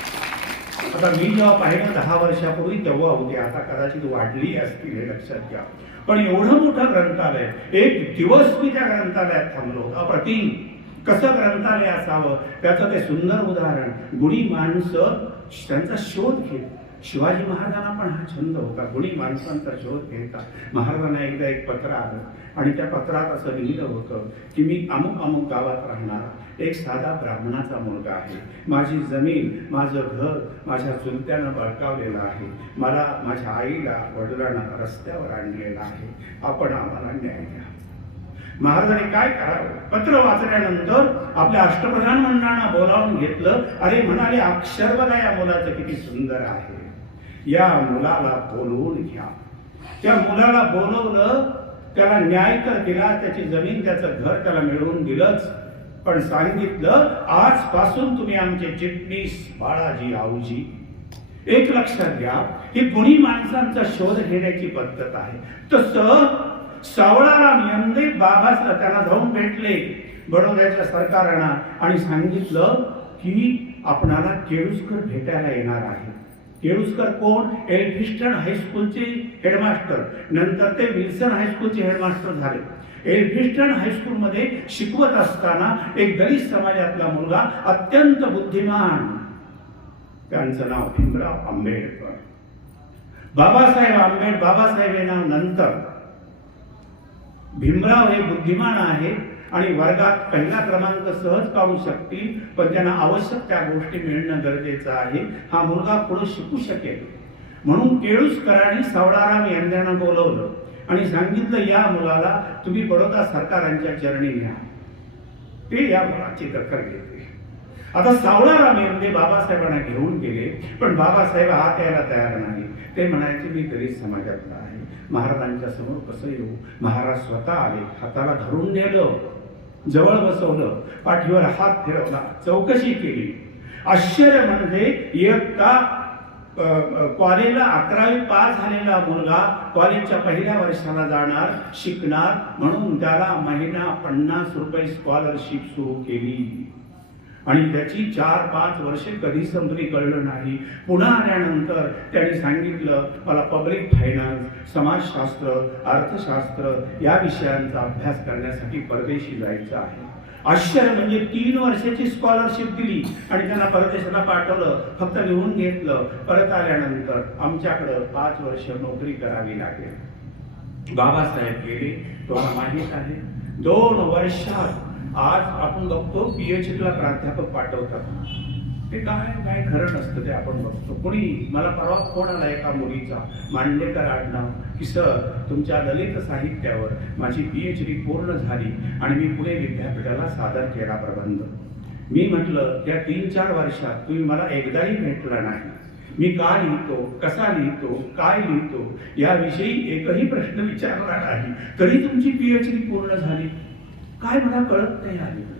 आता मी जेव्हा पाहिलं 10 वर्षापूर्वी तेव्हा होते, आता कदाचित वाढली असतील हे लक्षात घ्या. पण एवढं मोठं ग्रंथालय, एक दिवस मी त्या ग्रंथालयात थांबलो. अप्रतिम कसं ग्रंथालय असावं त्याचं ते सुंदर उदाहरण. गुणी माणसं त्यांचा शोध घेत. शिवाजी महाराजांना पण हा छंद होता, गुणी माणसांचा शोध घ्यायचा. महाराजांना एकदा एक पत्र आलं आणि त्या पत्रात असं लिहिलं होतं की मी अमुक अमुक गावात राहणारा एक साधा ब्राह्मणाचा मुलगा आहे. माझी जमीन, माझं घर माझ्या चुलत्यानं बळकावलेलं आहे. मला माझ्या आईला वडिलांना रस्त्यावर आणलेलं आहे. आपण आम्हाला न्याय द्या. महाराजांनी काय करावं? पत्र वाचल्यानंतर आपल्या अष्टप्रधान मंडळांना बोलावून घेतलं. अरे म्हणाले, अक्षर बघा या मुलाचं किती सुंदर आहे, या मुलाला बोलवून घ्या. त्या मुलाला बोलवलं, त्याला न्याय तर दिला, त्याची जमीन त्याचं घर त्याला मिळवून दिलंच. पण सांगितलं आजपासून तुम्ही आमचे चिटणीस बाळाजी आऊजी. एक लक्षात घ्या, ही गुणी माणसांचा शोध घेण्याची पद्धत आहे. तसं सावळाराम यंदे बाबासाहेब त्यांना जाऊन भेटले बडोद्याच्या सरकारांना आणि सांगितलं की आपणाला केळुसकर भेटायला येणार आहे. केळुसकर कोण? एल्फिस्टन हायस्कूलचे हेडमास्टर, नंतर ते विल्सन हायस्कूलचे हेडमास्टर झाले. एल्फिस्टन हायस्कूलमध्ये शिकवत असताना एक दलित समाजातला मुलगा अत्यंत बुद्धिमान, त्यांचं नाव भीमराव आंबेडकर. बाबासाहेब हे नाव नंतर. भीमराव हे बुद्धिमान आहे आणि वर्गात पहिला क्रमांक सहज काढू शकतील, पण त्यांना आवश्यक त्या गोष्टी मिळणं गरजेचं आहे. हा मुलगा पुढे शिकू शकेल म्हणून केळुसकरांनी सावळाराम यांना बोलवलं आणि सांगितलं या मुलाला तुम्ही बडोदा सरकारांच्या चरणी न्या. ते या मुलाची दखल घेतली. आता सावळाराम म्हणजे बाबासाहेबांना घेऊन गेले, पण बाबासाहेब हात यायला तयार नाही. ते म्हणायचे मी दलित समाजातला आहे, महाराजांच्या समोर कसं येऊ. महाराज स्वतः आले, हाताला धरून नेलं, जवळ बसवलं, पाठीवर हात फिरवला, चौकशी केली. आश्चर्य म्हणजे इयत्ता कॉलेजला 11वी पास झालेला मुलगा कॉलेजच्या पहिल्या वर्षाला जाणार, शिकणार, म्हणून त्याला महिना 50 रुपये स्कॉलरशिप सुरू केली. आणि त्याची 4-5 वर्षे कधी संपली कळलं नाही. पुन्हा आल्यानंतर त्यांनी सांगितलं मला पब्लिक फायनान्स, समाजशास्त्र, अर्थशास्त्र या विषयांचा अभ्यास करण्यासाठी परदेशी जायचं आहे. आश्चर्य म्हणजे 3 वर्षाची स्कॉलरशिप दिली आणि त्यांना परदेशाला पाठवलं. फक्त लिहून घेतलं. परत आल्यानंतर आमच्याकडं 5 वर्ष नोकरी करावी लागेल. बाबासाहेब गेले, तुम्हाला माहित आहे. 2 वर्षात आज आपण बघतो PhDला प्राध्यापक पाठवतात. ते काय खरं नसतं, ते आपण बघतो. कोणी मला परवा फोन आला एका मुलीचा, मांडेकर आडनाव, की सर तुमच्या ललित साहित्यावर माझी PhD पूर्ण झाली आणि मी पुणे विद्यापीठाला सादर केला प्रबंध. मी म्हटलं त्या 3-4 वर्षात तुम्ही मला एकदाही भेटला नाही. मी का लिहितो, कसा लिहितो, काय लिहितो याविषयी एकही प्रश्न विचारला नाही, तरी तुमची PhD पूर्ण झाली. काय मला कळत नाही आले.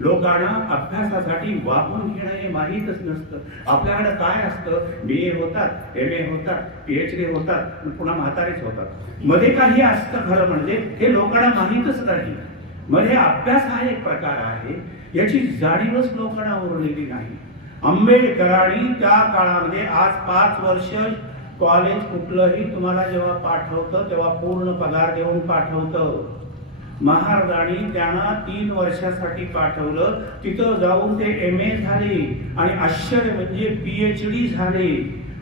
लोकांना अभ्यासासाठी वापरून घेणं हे माहीतच नसतं. आपल्याकडे काय असतं, BA होतात, MA होतात, PhD होतात, पुन्हा म्हातारेच होतात. मध्ये काही असतं खरं म्हणजे हे लोकांना माहीतच नाही. मध्ये अभ्यास हा एक प्रकार आहे, याची जाणीवच लोकांना उरलेली नाही. आंबेडकरांनी त्या काळामध्ये आज 5 वर्ष कॉलेज कुठलंही तुम्हाला जेव्हा पाठवतं तेव्हा पूर्ण पगार देऊन पाठवतं. महाराजांनी त्यांना 3 वर्षासाठी पाठवलं. तिथं जाऊन ते MA झाले आणि आश्चर्य म्हणजे PhD झाले.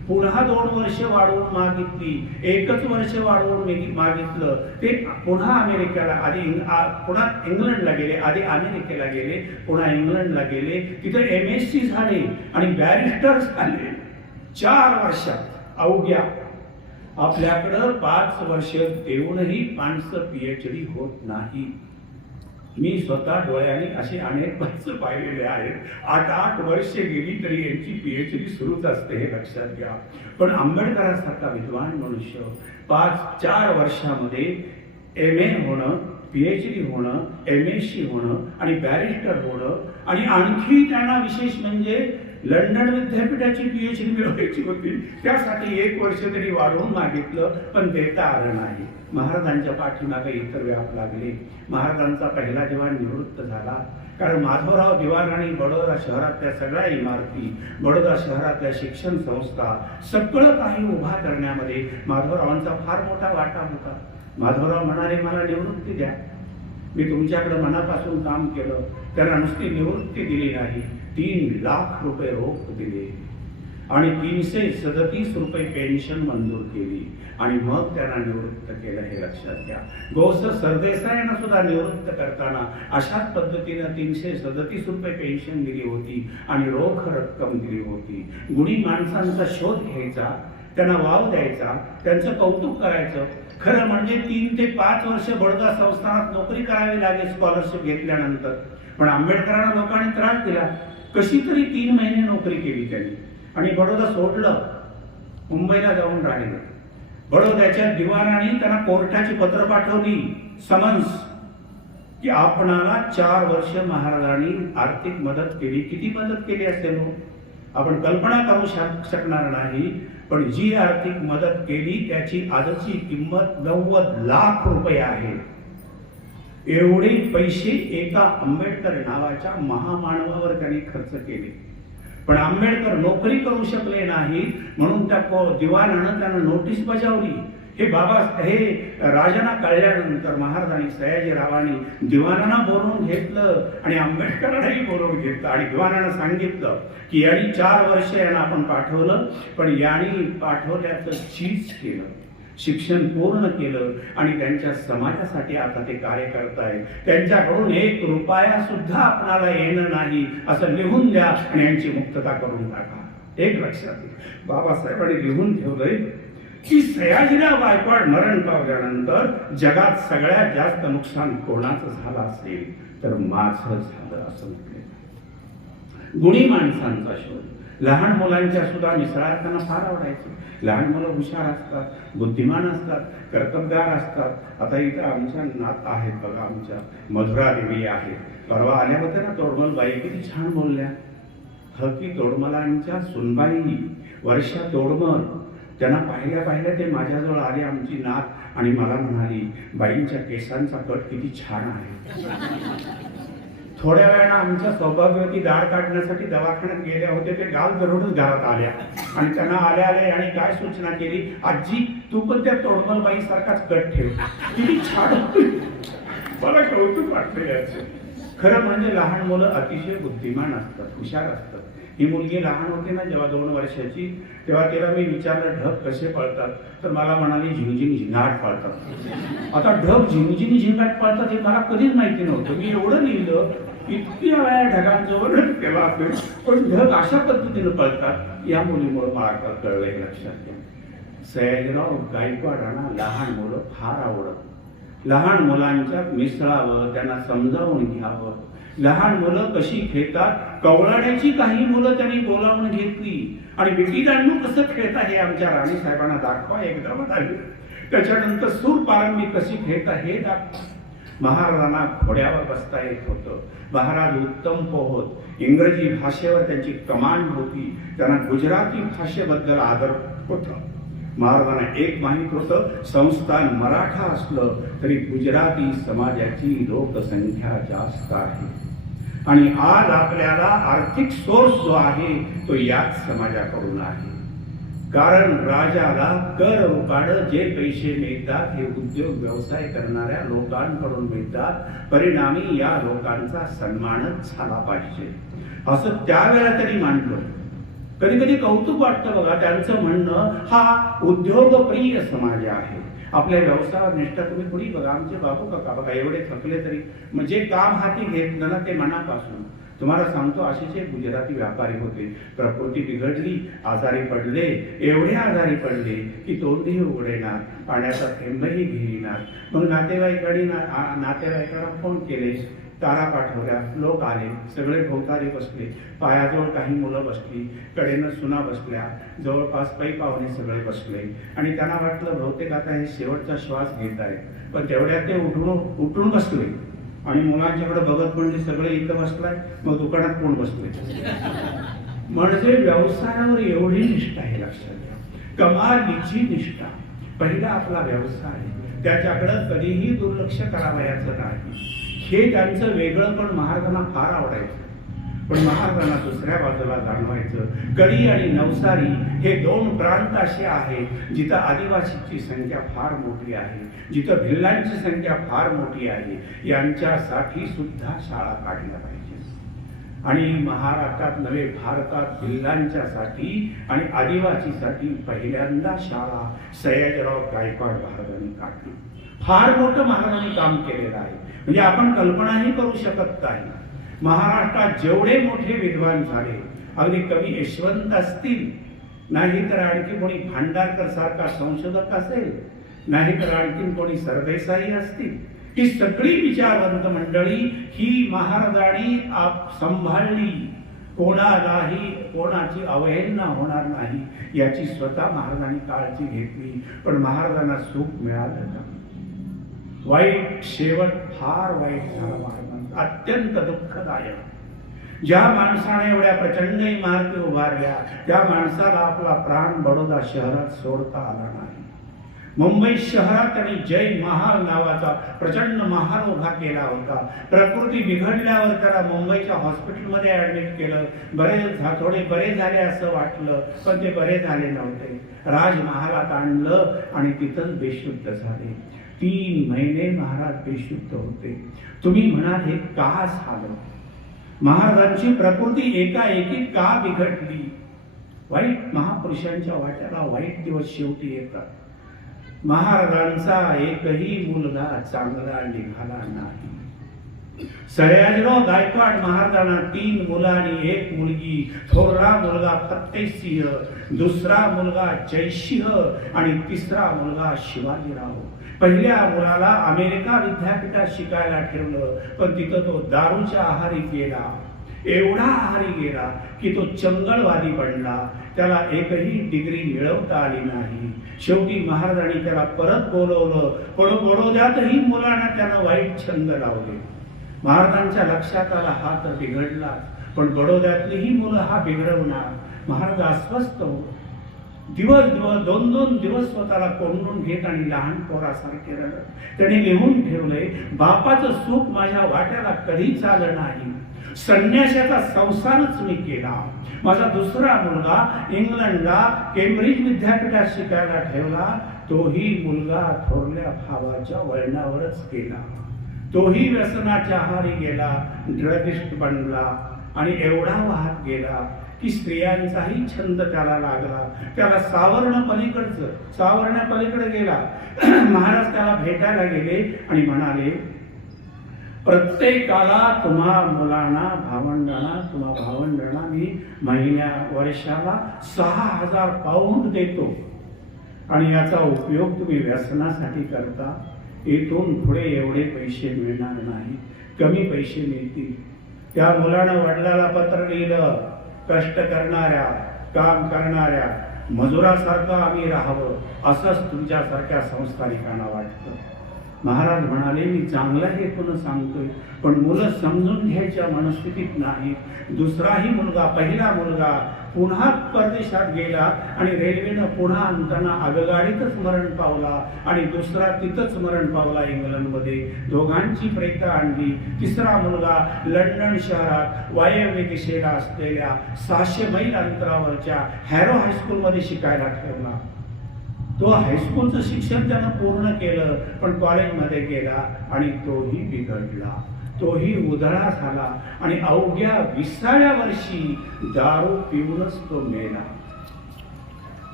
पुन्हा 2 वर्ष वाढवून मागितली, 1च वर्ष वाढवून मागितलं. ते पुन्हा अमेरिकेला, आधी पुन्हा इंग्लंडला गेले, आधी अमेरिकेला गेले, पुन्हा इंग्लंडला गेले. तिथे MSc झाले आणि बॅरिस्टर झाले 4 वर्षात. अवघ्या आपल्याकडं 5 वर्ष देऊनही माणसं PhD होत नाही. मी स्वतः डोळ्याने असे अनेक माणसं पाहिलेले आहेत. 8 वर्ष गेली तरी यांची PhD सुरूच असते, हे लक्षात घ्या. पण आंबेडकरांसारखा विद्वान मनुष्य 4 वर्षामध्ये MA होणं, PhD होणं, MSc होणं आणि बॅरिस्टर होणं, आणि आणखी त्यांना विशेष म्हणजे लंडन विद्यापीठाची PhD मिळवायची होती. त्यासाठी 1 वर्ष तरी वाढवून मागितलं, पण देता आलं नाही. महाराजांच्या पाठीमागे इतर व्याप लागले. महाराजांचा पहिला दिवाण निवृत्त झाला, कारण माधवराव दिवाणांनी बडोदा शहरातल्या सगळ्या इमारती, बडोदा शहरातल्या शिक्षण संस्था सगळं काही उभा करण्यामध्ये माधवरावांचा फार मोठा वाटा होता. माधवराव म्हणाले मला निवृत्ती द्या. मी तुमच्याकडे मनापासून काम केलं. त्यांना नुसती निवृत्ती दिली नाही, 3 लाख रुपये रोख दिले आणि 337 रुपये पेन्शन मंजूर केली आणि मग त्यांना निवृत्त केलं, हे लक्षात घ्या. गौस सरदेसायांना सुद्धा निवृत्त करताना अशाच पद्धतीनं 337 रुपये पेन्शन दिली होती आणि रोख रक्कम दिली होती. गुणी माणसांचा शोध घ्यायचा, त्यांना वाव द्यायचा, त्यांचं कौतुक करायचं. खरं म्हणजे 3 ते 5 वर्ष बडोदा संस्थानात नोकरी करावी लागेल स्कॉलरशिप घेतल्यानंतर. पण आंबेडकरांना लोकांनी त्रास दिला. कशी तरी 3 महिने नोकरी केली त्यांनी आणि बडोदा सोडलं, मुंबईला जाऊन राहिले. बडोद्याच्या दिवाणाने त्यांना कोर्टाची पत्र पाठवली, समन्स, की आपणाला 4 वर्ष महाराजांनी आर्थिक मदत केली. किती मदत केली असेल आपण कल्पना करू शकणार नाही. पण जी आर्थिक मदत केली त्याची आजची किंमत 90 लाख रुपये आहे. एवढे पैसे एका आंबेडकर नावाच्या महामानवावर त्यांनी खर्च केले. पण आंबेडकर नोकरी करू शकले नाही, म्हणून त्या दिवाणानं त्यांना नोटीस बजावली. हे राजांना कळल्यानंतर महाराजांनी, सयाजीरावांनी दिवाणांना बोलवून घेतलं आणि आंबेडकरांनाही बोलवून घेतलं आणि दिवाणांना सांगितलं की यांनी 4 वर्ष यांना आपण पाठवलं, पण यांनी पाठवल्याचं चीज केलं, शिक्षण पूर्ण केलं आणि त्यांच्या समाजासाठी आता ते कार्य करतायत. त्यांच्याकडून 1 रुपया सुद्धा आपणाला येणं नाही असं लिहून द्या आणि यांची मुक्तता करून टाका. एक लक्षात घ्या, बाबासाहेबांनी लिहून ठेवलंय की सयाजीराव गायकवाड मरण पावल्यानंतर जगात सगळ्यात जास्त नुकसान कोणाचं झालं असेल तर माझं झालं असं म्हटले. गुणी माणसांचा शोध. लहान मुलांच्या सुद्धा मिसळात त्यांना फार आवडायचं. लहान मुलं हुशार असतात, बुद्धिमान असतात, कर्तबगार असतात. आता इथं आमच्या नात आहेत बघा, आमच्या मधुरा देवी आहेत. परवा आल्या होत्या ना तोडमलबाई, किती छान बोलल्या. हकी तोडमलांच्या सुनबाई वर्षा तोडमल, त्यांना पाहिल्या ते माझ्याजवळ आले आमची नात आणि मला म्हणाली, बाईंच्या केसांचा कट किती छान आहे. थोड्या वेळानं आमच्या सौभाग्यवती दाढ काढण्यासाठी दवाखान्यात गेल्या होत्या. ते गाल धरूनच घरात आल्या आणि त्यांना आल्या आणि काय सूचना केली, आजी तू पण त्या तोडमलबाई सारखाच कट ठेव, किती छान. मला कौतुक वाटतं याचं. खरं म्हणजे लहान मुलं अतिशय बुद्धिमान असतात, हुशार असतात. ही मुलगी लहान होती ना जेव्हा 2 वर्षाची, तेव्हा तिला मी विचारलं ढग कसे पळतात, तर मला म्हणाली झिंगझिंग झिंगाट पळतात. आता ढग झिंगझिंग झिंगाट पळतात हे मला कधीच माहिती नव्हतं. मी एवढं लिहिलं, इतक्या वेळा ढगांजवळ तेव्हा पण ढग अशा पद्धतीनं पळतात या मुलीमुळे मला कळलं हे लक्षात घ्या. सयाजीराव गायकवाडांना लहान मुलं फार आवडत. लहान मुलांच्यात मिसळावं, त्यांना समजावून घ्यावं. लहान मुलं कशी खेळतात, कवळाड्याची काही मुलं त्यांनी बोलावून घेतली आणि विटी दांडू कसं खेळता हे आमच्या राणी साहेबांना दाखवा एकदा म्हणाले. त्याच्यानंतर सूर पारंबी कशी खेळता हे दाखवा. महाराजांना घोड्यावर बसता येत होतं. महाराज उत्तम पोहोत. इंग्रजी भाषेवर त्यांची कमांड होती. त्यांना गुजराती भाषेबद्दल आदर होता. महाराजांना एक माहित होतं, संस्थान मराठा असलं तरी गुजराती समाजाची लोकसंख्या जास्त आहे आणि आज आपल्याला आर्थिक सोर्स जो आहे तो याच समाजाकडून आहे. कारण राजाला कर रूपानं जे पैसे मिळतात हे उद्योग व्यवसाय करणाऱ्या लोकांकडून मिळतात. परिणामी या लोकांचा सन्मानच झाला पाहिजे असं त्यावेळेला त्यांनी मांडलं. कधी कधी कौतुक वाटतं बघा त्यांचं म्हणणं, हा उद्योगप्रिय समाज आहे. आपल्या व्यवसायावर निष्ठा. तुम्ही पुढे बघा, आमचे बापू काका बघा एवढे थकले तरी म्हणजे काम हाती घेतलं ना ते मनापासून. तुम्हाला सांगतो, असेच एक गुजराती व्यापारी होते. प्रकृती बिघडली, आजारी पडले, एवढे आजारी पडले की तोंडही उघडेना, पाण्याचा थेंबही घेईना. मग नातेवाईकांना फोन केले, तारा पाठवल्या, लोक आले, सगळे भोवताली बसले. पायाजवळ काही मुलं बसली, कडेनं सुना बसल्या, जवळपास पै पाहुणे सगळे बसले आणि त्यांना वाटलं बहुतेक आता हे शेवटचा श्वास घेत आहे. पण तेवढ्यात ते उठून बसले आणि मुलांच्याकडे बघत म्हणजे सगळे इथं बसलाय, मग दुकानात कोण बसले. म्हणजे व्यवसायावर एवढी निष्ठा आहे, लक्षात घ्या. कमालीची निष्ठा. पहिला आपला व्यवसाय, त्याच्याकडे कधीही दुर्लक्ष करावयाचं नाही. हे त्यांचं वेगळं पण महाराजांना फार आवडायचं. पण महाराजांना दुसऱ्या बाजूला जाणवायचं, कडी आणि नवसारी हे 2 प्रांत असे आहेत जिथं आदिवासीची संख्या फार मोठी आहे, जिथं भिल्लांची संख्या फार मोठी आहे. यांच्यासाठी सुद्धा शाळा काढल्या पाहिजे. आणि महाराष्ट्रात नव्हे, भारतात भिल्लांच्यासाठी आणि आदिवासीसाठी पहिल्यांदा शाळा सयाजीराव गायकवाड महाराजांनी काढली. फार मोठं महाराजांनी काम केलेलं आहे, म्हणजे आपण कल्पनाही करू शकत नाही. महाराष्ट्रात जेवढे मोठे विद्वान झाले, अगदी कवी यशवंत असतील, नाही तर आणखी कोणी भांडारकर सारखा संशोधक असेल, नाही तर आणखी कोणी सरदेसाई असतील, ही सगळी विचारवंत मंडळी ही महाराजांनी सांभाळली. कोणालाही कोणाची अवहेलना होणार नाही याची स्वतः महाराजांनी काळजी घेतली. पण महाराजांना सुख मिळालं का? वाईट शेवट, फार वाईट झाला महाराजांचा, अत्यंत दुःखदायक. ज्या माणसाने एवढ्या प्रचंड इमारती उभारल्या त्या माणसाला आपला प्राण बडोदा शहरात सोडता आला नाही. मुंबई शहरात त्यांनी जय महाल नावाचा प्रचंड महाल उभा केला होता. प्रकृती बिघडल्यावर त्याला मुंबईच्या हॉस्पिटलमध्ये ऍडमिट केलं. थोडे बरे झाले असं वाटलं, पण ते बरे झाले नव्हते. राजमहालात आणलं आणि तिथंच बेशुद्ध झाले. 3 महिने महाराज बेशुद्ध होते. तुम्ही म्हणाल हे का झालं? महाराजांची प्रकृती एकाएकी का बिघडली? वाईट महापुरुषांच्या वाट्याला वाईट दिवस शेवटी येतात. महाराजांचा एकही मुलगा चांगला निघाला नाही. सयाजीराव गायकवाड महाराजांना 3 मुलं आणि 1 मुलगी. थोरला मुलगा फत्तेसिंह, दुसरा मुलगा जयसिंह आणि तिसरा मुलगा शिवाजीराव. पहिल्या मुलाला अमेरिका विद्यापीठात शिकायला ठेवलं, पण तिथं तो दारूच्या आहारी गेला. एवढा आहारी गेला की तो चंगळवादी बनला. त्याला एकही डिग्री मिळवता आली नाही. शेवटी महाराजांनी त्याला परत बोलवलं, पण बडोद्यातही मुलांना त्यानं वाईट छंद लावले. महाराजांच्या लक्षात आला हा तर बिघडला, पण बडोद्यातलीही मुलं हा बिघडवणार. महाराज अस्वस्थ हो. दिवस 2 दिवस स्वतःला कोंडून घेत आणि लहान पोरासारखे रडत. त्याने लिहून ठेवलंय, बापाचं सुख माझ्या वाट्याला कधीच आलं नाही. संन्याशाचा संसारच मी केला. माझा दुसरा मुलगा इंग्लंडला केम्ब्रिज विद्यापीठात शिकायला ठेवला. तोही मुलगा थोरल्या भावाच्या वळणावरच गेला. तोही व्यसनाच्या आहारी गेला, ड्रगिस्ट बनला आणि एवढा वाहत गेला की स्त्रियांचाही छंद त्याला लागला. त्याला सावरण्या पलीकडे गेला. महाराज त्याला भेटायला गेले आणि म्हणाले, प्रत्येकाला तुम्हा मुलांना भावंडांना मी वर्षाला 6,000 पाऊंड देतो आणि याचा उपयोग तुम्ही व्यसनासाठी करता. इथून पुढे एवढे पैसे मिळणार नाही, कमी पैसे मिळतील. त्या मुलानं वडिलाला पत्र लिहिलं, कष्ट करणाऱ्या, काम करणाऱ्या मजुरासारखं आम्ही राहावं असंच तुमच्यासारख्या संस्थानिकांना वाटतं. महाराज म्हणाले, मी चांगल्या हेतून सांगतोय, पण मुलं समजून घ्यायच्या मनस्थितीत नाही. दुसराही मुलगा, पहिला मुलगा पुन्हा परदेशात गेला आणि रेल्वेनं पुन्हा आणताना आगगाडीतच मरण पावला आणि दुसरा तिथंच मरण पावला इंग्लंडमध्ये. दोघांची प्रेतं आणली. तिसरा मुलगा लंडन शहरात वायव्य दिशेला असलेल्या 600 मैल अंतरावरच्या हॅरो हायस्कूलमध्ये शिकायला ठेवला. तो हायस्कूलचं शिक्षण त्यानं पूर्ण केलं, पण कॉलेजमध्ये गेला आणि तोही बिघडला. तोही उधळा झाला आणि अवघ्या 20व्या वर्षी दारू पिऊनच तो मेला.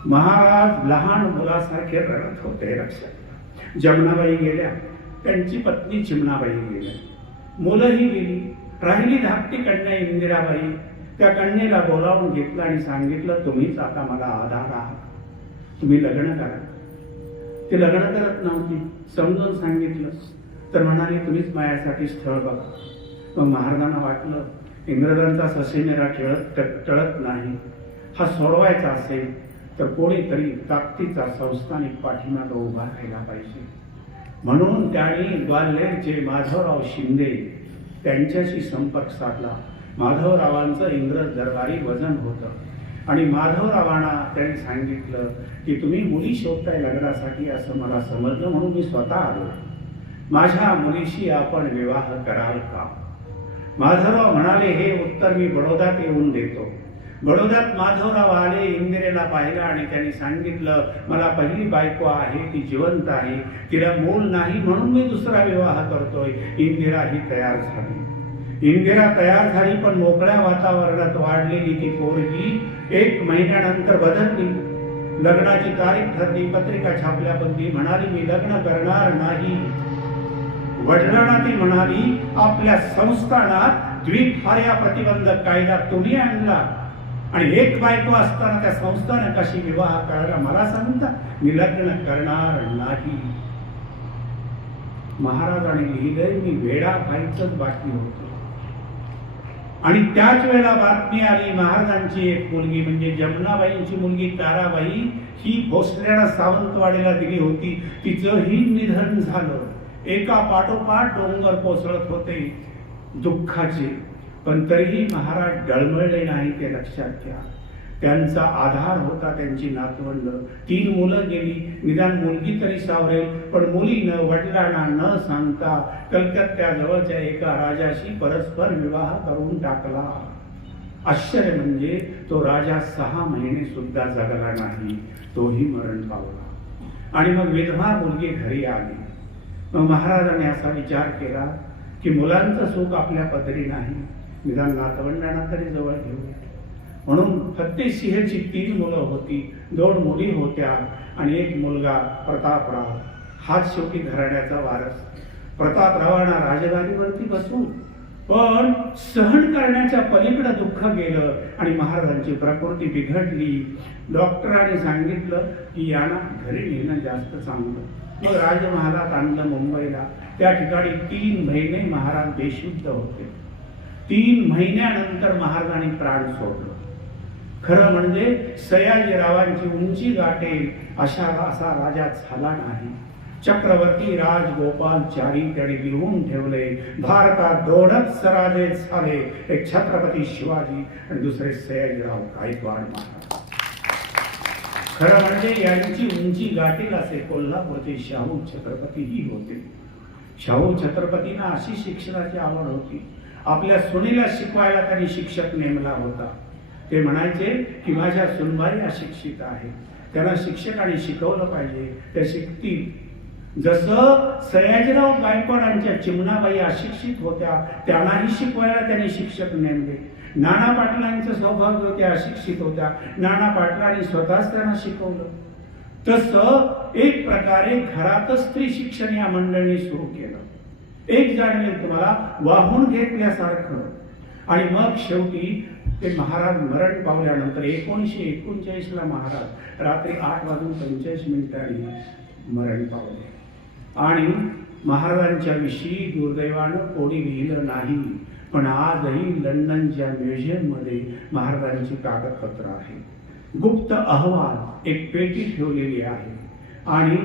महाराज लहान मुलासारखे रडत होते. लक्षात जमनाबाई गेल्या, त्यांची पत्नी चिमणाबाई गेल्या, मुलंही गेली. राहिली धाकटी कन्या इंदिराबाई. त्या कन्येला बोलावून घेतलं आणि सांगितलं, तुम्हीच आता मला आधार आहात, तुम्ही लग्न करा. ती लग्न करत नव्हती. समजून सांगितलं तर म्हणाली, तुम्हीच माझ्यासाठी स्थळ बघा. मग महाराजांना वाटलं, इंग्रजांचा ससेमेरा टळत नाही, हा सोडवायचा असेल तर कोणीतरी ताकदीचा संस्थानिक पाठीमागे उभा राहिला पाहिजे. म्हणून त्यांनी ग्वाल्हेरचे माधवराव शिंदे त्यांच्याशी संपर्क साधला. माधवरावांचं इंग्रज दरबारी वजन होतं आणि माधवरावांना त्यांनी सांगितलं की तुम्ही मुली शोधताय लग्नासाठी असं मला समजलं, म्हणून मी स्वतः आलो. माझ्या मुलीशी आपण विवाह कराल का? माधवराव म्हणाले, हे उत्तर मी बडोद्यात येऊन देतो. बडोद्यात माधवराव आले, इंदिरेला पाहिलं आणि त्यांनी सांगितलं, मला पहिली बायको आहे, ती जिवंत आहे, तिला मूल नाही म्हणून मी दुसरा विवाह करतोय. इंदिरा ही तयार झाली. इंदिरा तयार झाली, पण मोकळ्या वातावरणात वाढलेली ती पोरगी 1 महिन्यानंतर बदलली. लग्नाची तारीख ठरली, पत्रिका छापल्या, पण ती म्हणाली, मी लग्न करणार नाही. वडिलांना ती म्हणाली, आपल्या संस्थानात द्विभार्या प्रतिबंधक कायदा तुम्ही आणला आणि 1 बायको असताना त्या संस्थानं कशी विवाह करायला मला सांगता? मी लग्न करणार नाही. महाराजांनी लिहिलंय, मी वेडा व्हायचंच बाकी होतो. आणि त्याच वेळेला बातमी आली, महाराजांची एक मुलगी म्हणजे जमनाबाईंची मुलगी ताराबाई ही भोसल्याला सावंतवाडीला दिली होती, तिचंही निधन झालं. एका पाठोपाठ डोंगर कोसळत होते दुःखाचे, पण तरीही महाराज डळमळले नाही, ते लक्षात घ्या. त्यांचा आधार होता त्यांची नातवंड. 3 मुलं गेली, निदान मुलगी तरी सावरेल, पण मुलीनं वडिलांना न सांगता कलकत्त्याजवळच्या एका राजाशी परस्पर विवाह करून टाकला. आश्चर्य म्हणजे तो राजा 6 महिने सुद्धा जगला नाही, तोही मरण पावला. आणि मग विधवा मुलगी घरी आली. मग महाराजांनी असा विचार केला की मुलांचं सुख आपल्या पदरी नाही, निदान नातवंडांना तरी जवळ घेऊया. म्हणून फत्तेसिंहची 3 मुलं होती, 2 मुली होत्या आणि 1 मुलगा प्रतापराव. हाच शेवटी घराण्याचा वारस. प्रताप रावांना राजगादीवरती बसून, पण सहन करण्याच्या पलीकडे दुःख गेलं आणि महाराजांची प्रकृती बिघडली. डॉक्टरांनी सांगितलं की यांना घरी नेणं जास्त चांगलं. मग राजमहालात आणलं मुंबईला. त्या ठिकाणी 3 महिने महाराज बेशुद्ध होते. 3 महिन्यानंतर महाराजांनी प्राण सोडलं. खरं म्हणजे सयाजीरावांची उंची गाठेल असा राजा झाला नाही. चक्रवर्ती राजगोपालचारी त्याने लिहून ठेवले, भारतात 2च राजे झाले, एक छत्रपती शिवाजी आणि दुसरे सयाजीराव गायकवाड महाराज. खरं म्हणजे यांची उंची गाठेल असे कोल्हापूरचे शाहू छत्रपतीही होते. शाहू छत्रपतींना अशी शिक्षणाची आवड होती. आपल्या सुनेला शिकवायला त्यांनी शिक्षक नेमला होता. ते म्हणायचे की माझ्या सुनबाई अशिक्षित आहे, त्यांना शिक्षकांनी शिकवलं पाहिजे, त्या शिकतील. जसं सयाजीराव गायकवाडांच्या चिमणाबाई अशिक्षित होत्या, त्यांनाही शिकवायला त्यांनी शिक्षक नेमले. नाना पाटलांचं सौभाग्य त्या अशिक्षित होत्या, नाना पाटलांनी स्वतःच त्यांना शिकवलं. तसं एक प्रकारे घरातच स्त्री शिक्षण या मंडळींनी सुरू केलं. एक जाणवेल तुम्हाला वाहून घेतल्यासारखं. आणि मग शेवटी ते महाराज मरण पावल्यानंतर 1939ला महाराज रात्री 8:45 मरण पावले. आणि महाराजांच्या विषयी दुर्दैवानं कोणी लिहिलं नाही, पण आजही लंडनच्या म्युझियममध्ये महाराजांची कागदपत्र आहे. गुप्त अहवाल एक पेटी ठेवलेली आहे आणि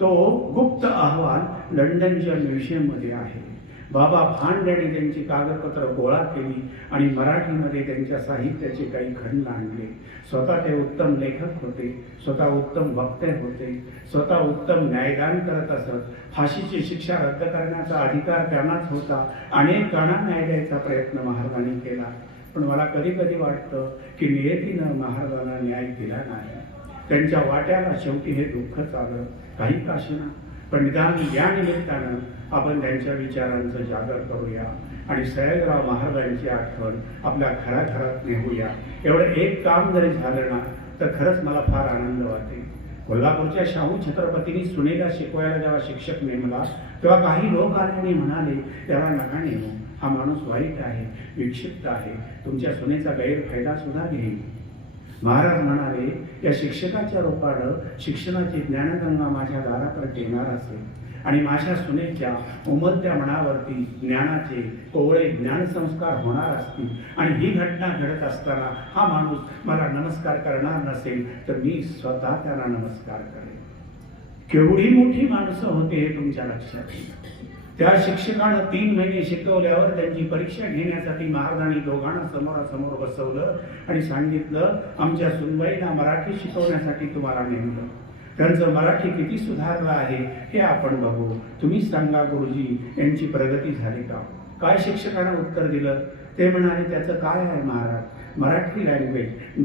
तो गुप्त अहवाल लंडनच्या म्युझियममध्ये आहे. बाबा भांड यांनी त्यांची कागदपत्र गोळा केली आणि मराठीमध्ये त्यांच्या साहित्याचे काही खंड आणले. स्वतः ते उत्तम लेखक होते, स्वतः उत्तम वक्ते होते, स्वतः उत्तम न्यायदान करत असत. फाशीची शिक्षा रद्द करण्याचा अधिकार त्यांनाच होता. अनेकांना न्याय द्यायचा प्रयत्न महाराजांनी केला. पण मला कधी कधी वाटतं की नियतीनं महाराजांना न्याय दिला नाही. त्यांच्या वाट्याला शेवटी हे दुःखच आलं, काही काशीना. पण निदान या निमित्तानं आपण त्यांच्या विचारांचं जागर करूया आणि सयाजीराव महाराजांची आठवण आपल्या घराघरात नेऊया. एवढं एक काम जरी झालं ना तर खरंच मला फार आनंद वाटेल. कोल्हापूरच्या शाहू छत्रपतींनी सुनेला शिकवायला जेव्हा शिक्षक नेमला तेव्हा काही लोक आले आणि म्हणाले, त्याला नका नेमू, हा माणूस वाईट आहे, विक्षिप्त आहे, तुमच्या सुनेचा गैरफायदा सुद्धा घेईल. महाराज म्हणाले, या शिक्षकाच्या रूपानं शिक्षणाची ज्ञानगंगा माझ्या दाराकडे येणार असेल आणि माझ्या सुनेच्या उमलत्या मनावरती ज्ञानाचे कोवळे ज्ञानसंस्कार होणार असतील आणि ही घटना घडत असताना हा माणूस मला नमस्कार करणार नसेल तर मी स्वतः त्यांना नमस्कार करेन. केवढी मोठी माणसं होते हे तुमच्या लक्षात येईल. त्या शिक्षकानं 3 महिने शिकवल्यावर त्यांची परीक्षा घेण्यासाठी महाराजांनी दोघांना समोरासमोर बसवलं आणि सांगितलं, आमच्या सुनबाईला मराठी शिकवण्यासाठी तुम्हाला नेमलं. त्यांचं मराठी किती सुधारलं आहे हे आपण बघू. तुम्हीच सांगा गुरुजी, यांची प्रगती झाली का? काय शिक्षकानं उत्तर दिलं? ते म्हणाले, त्याचं काय आहे महाराज, मराठी लँग्वेज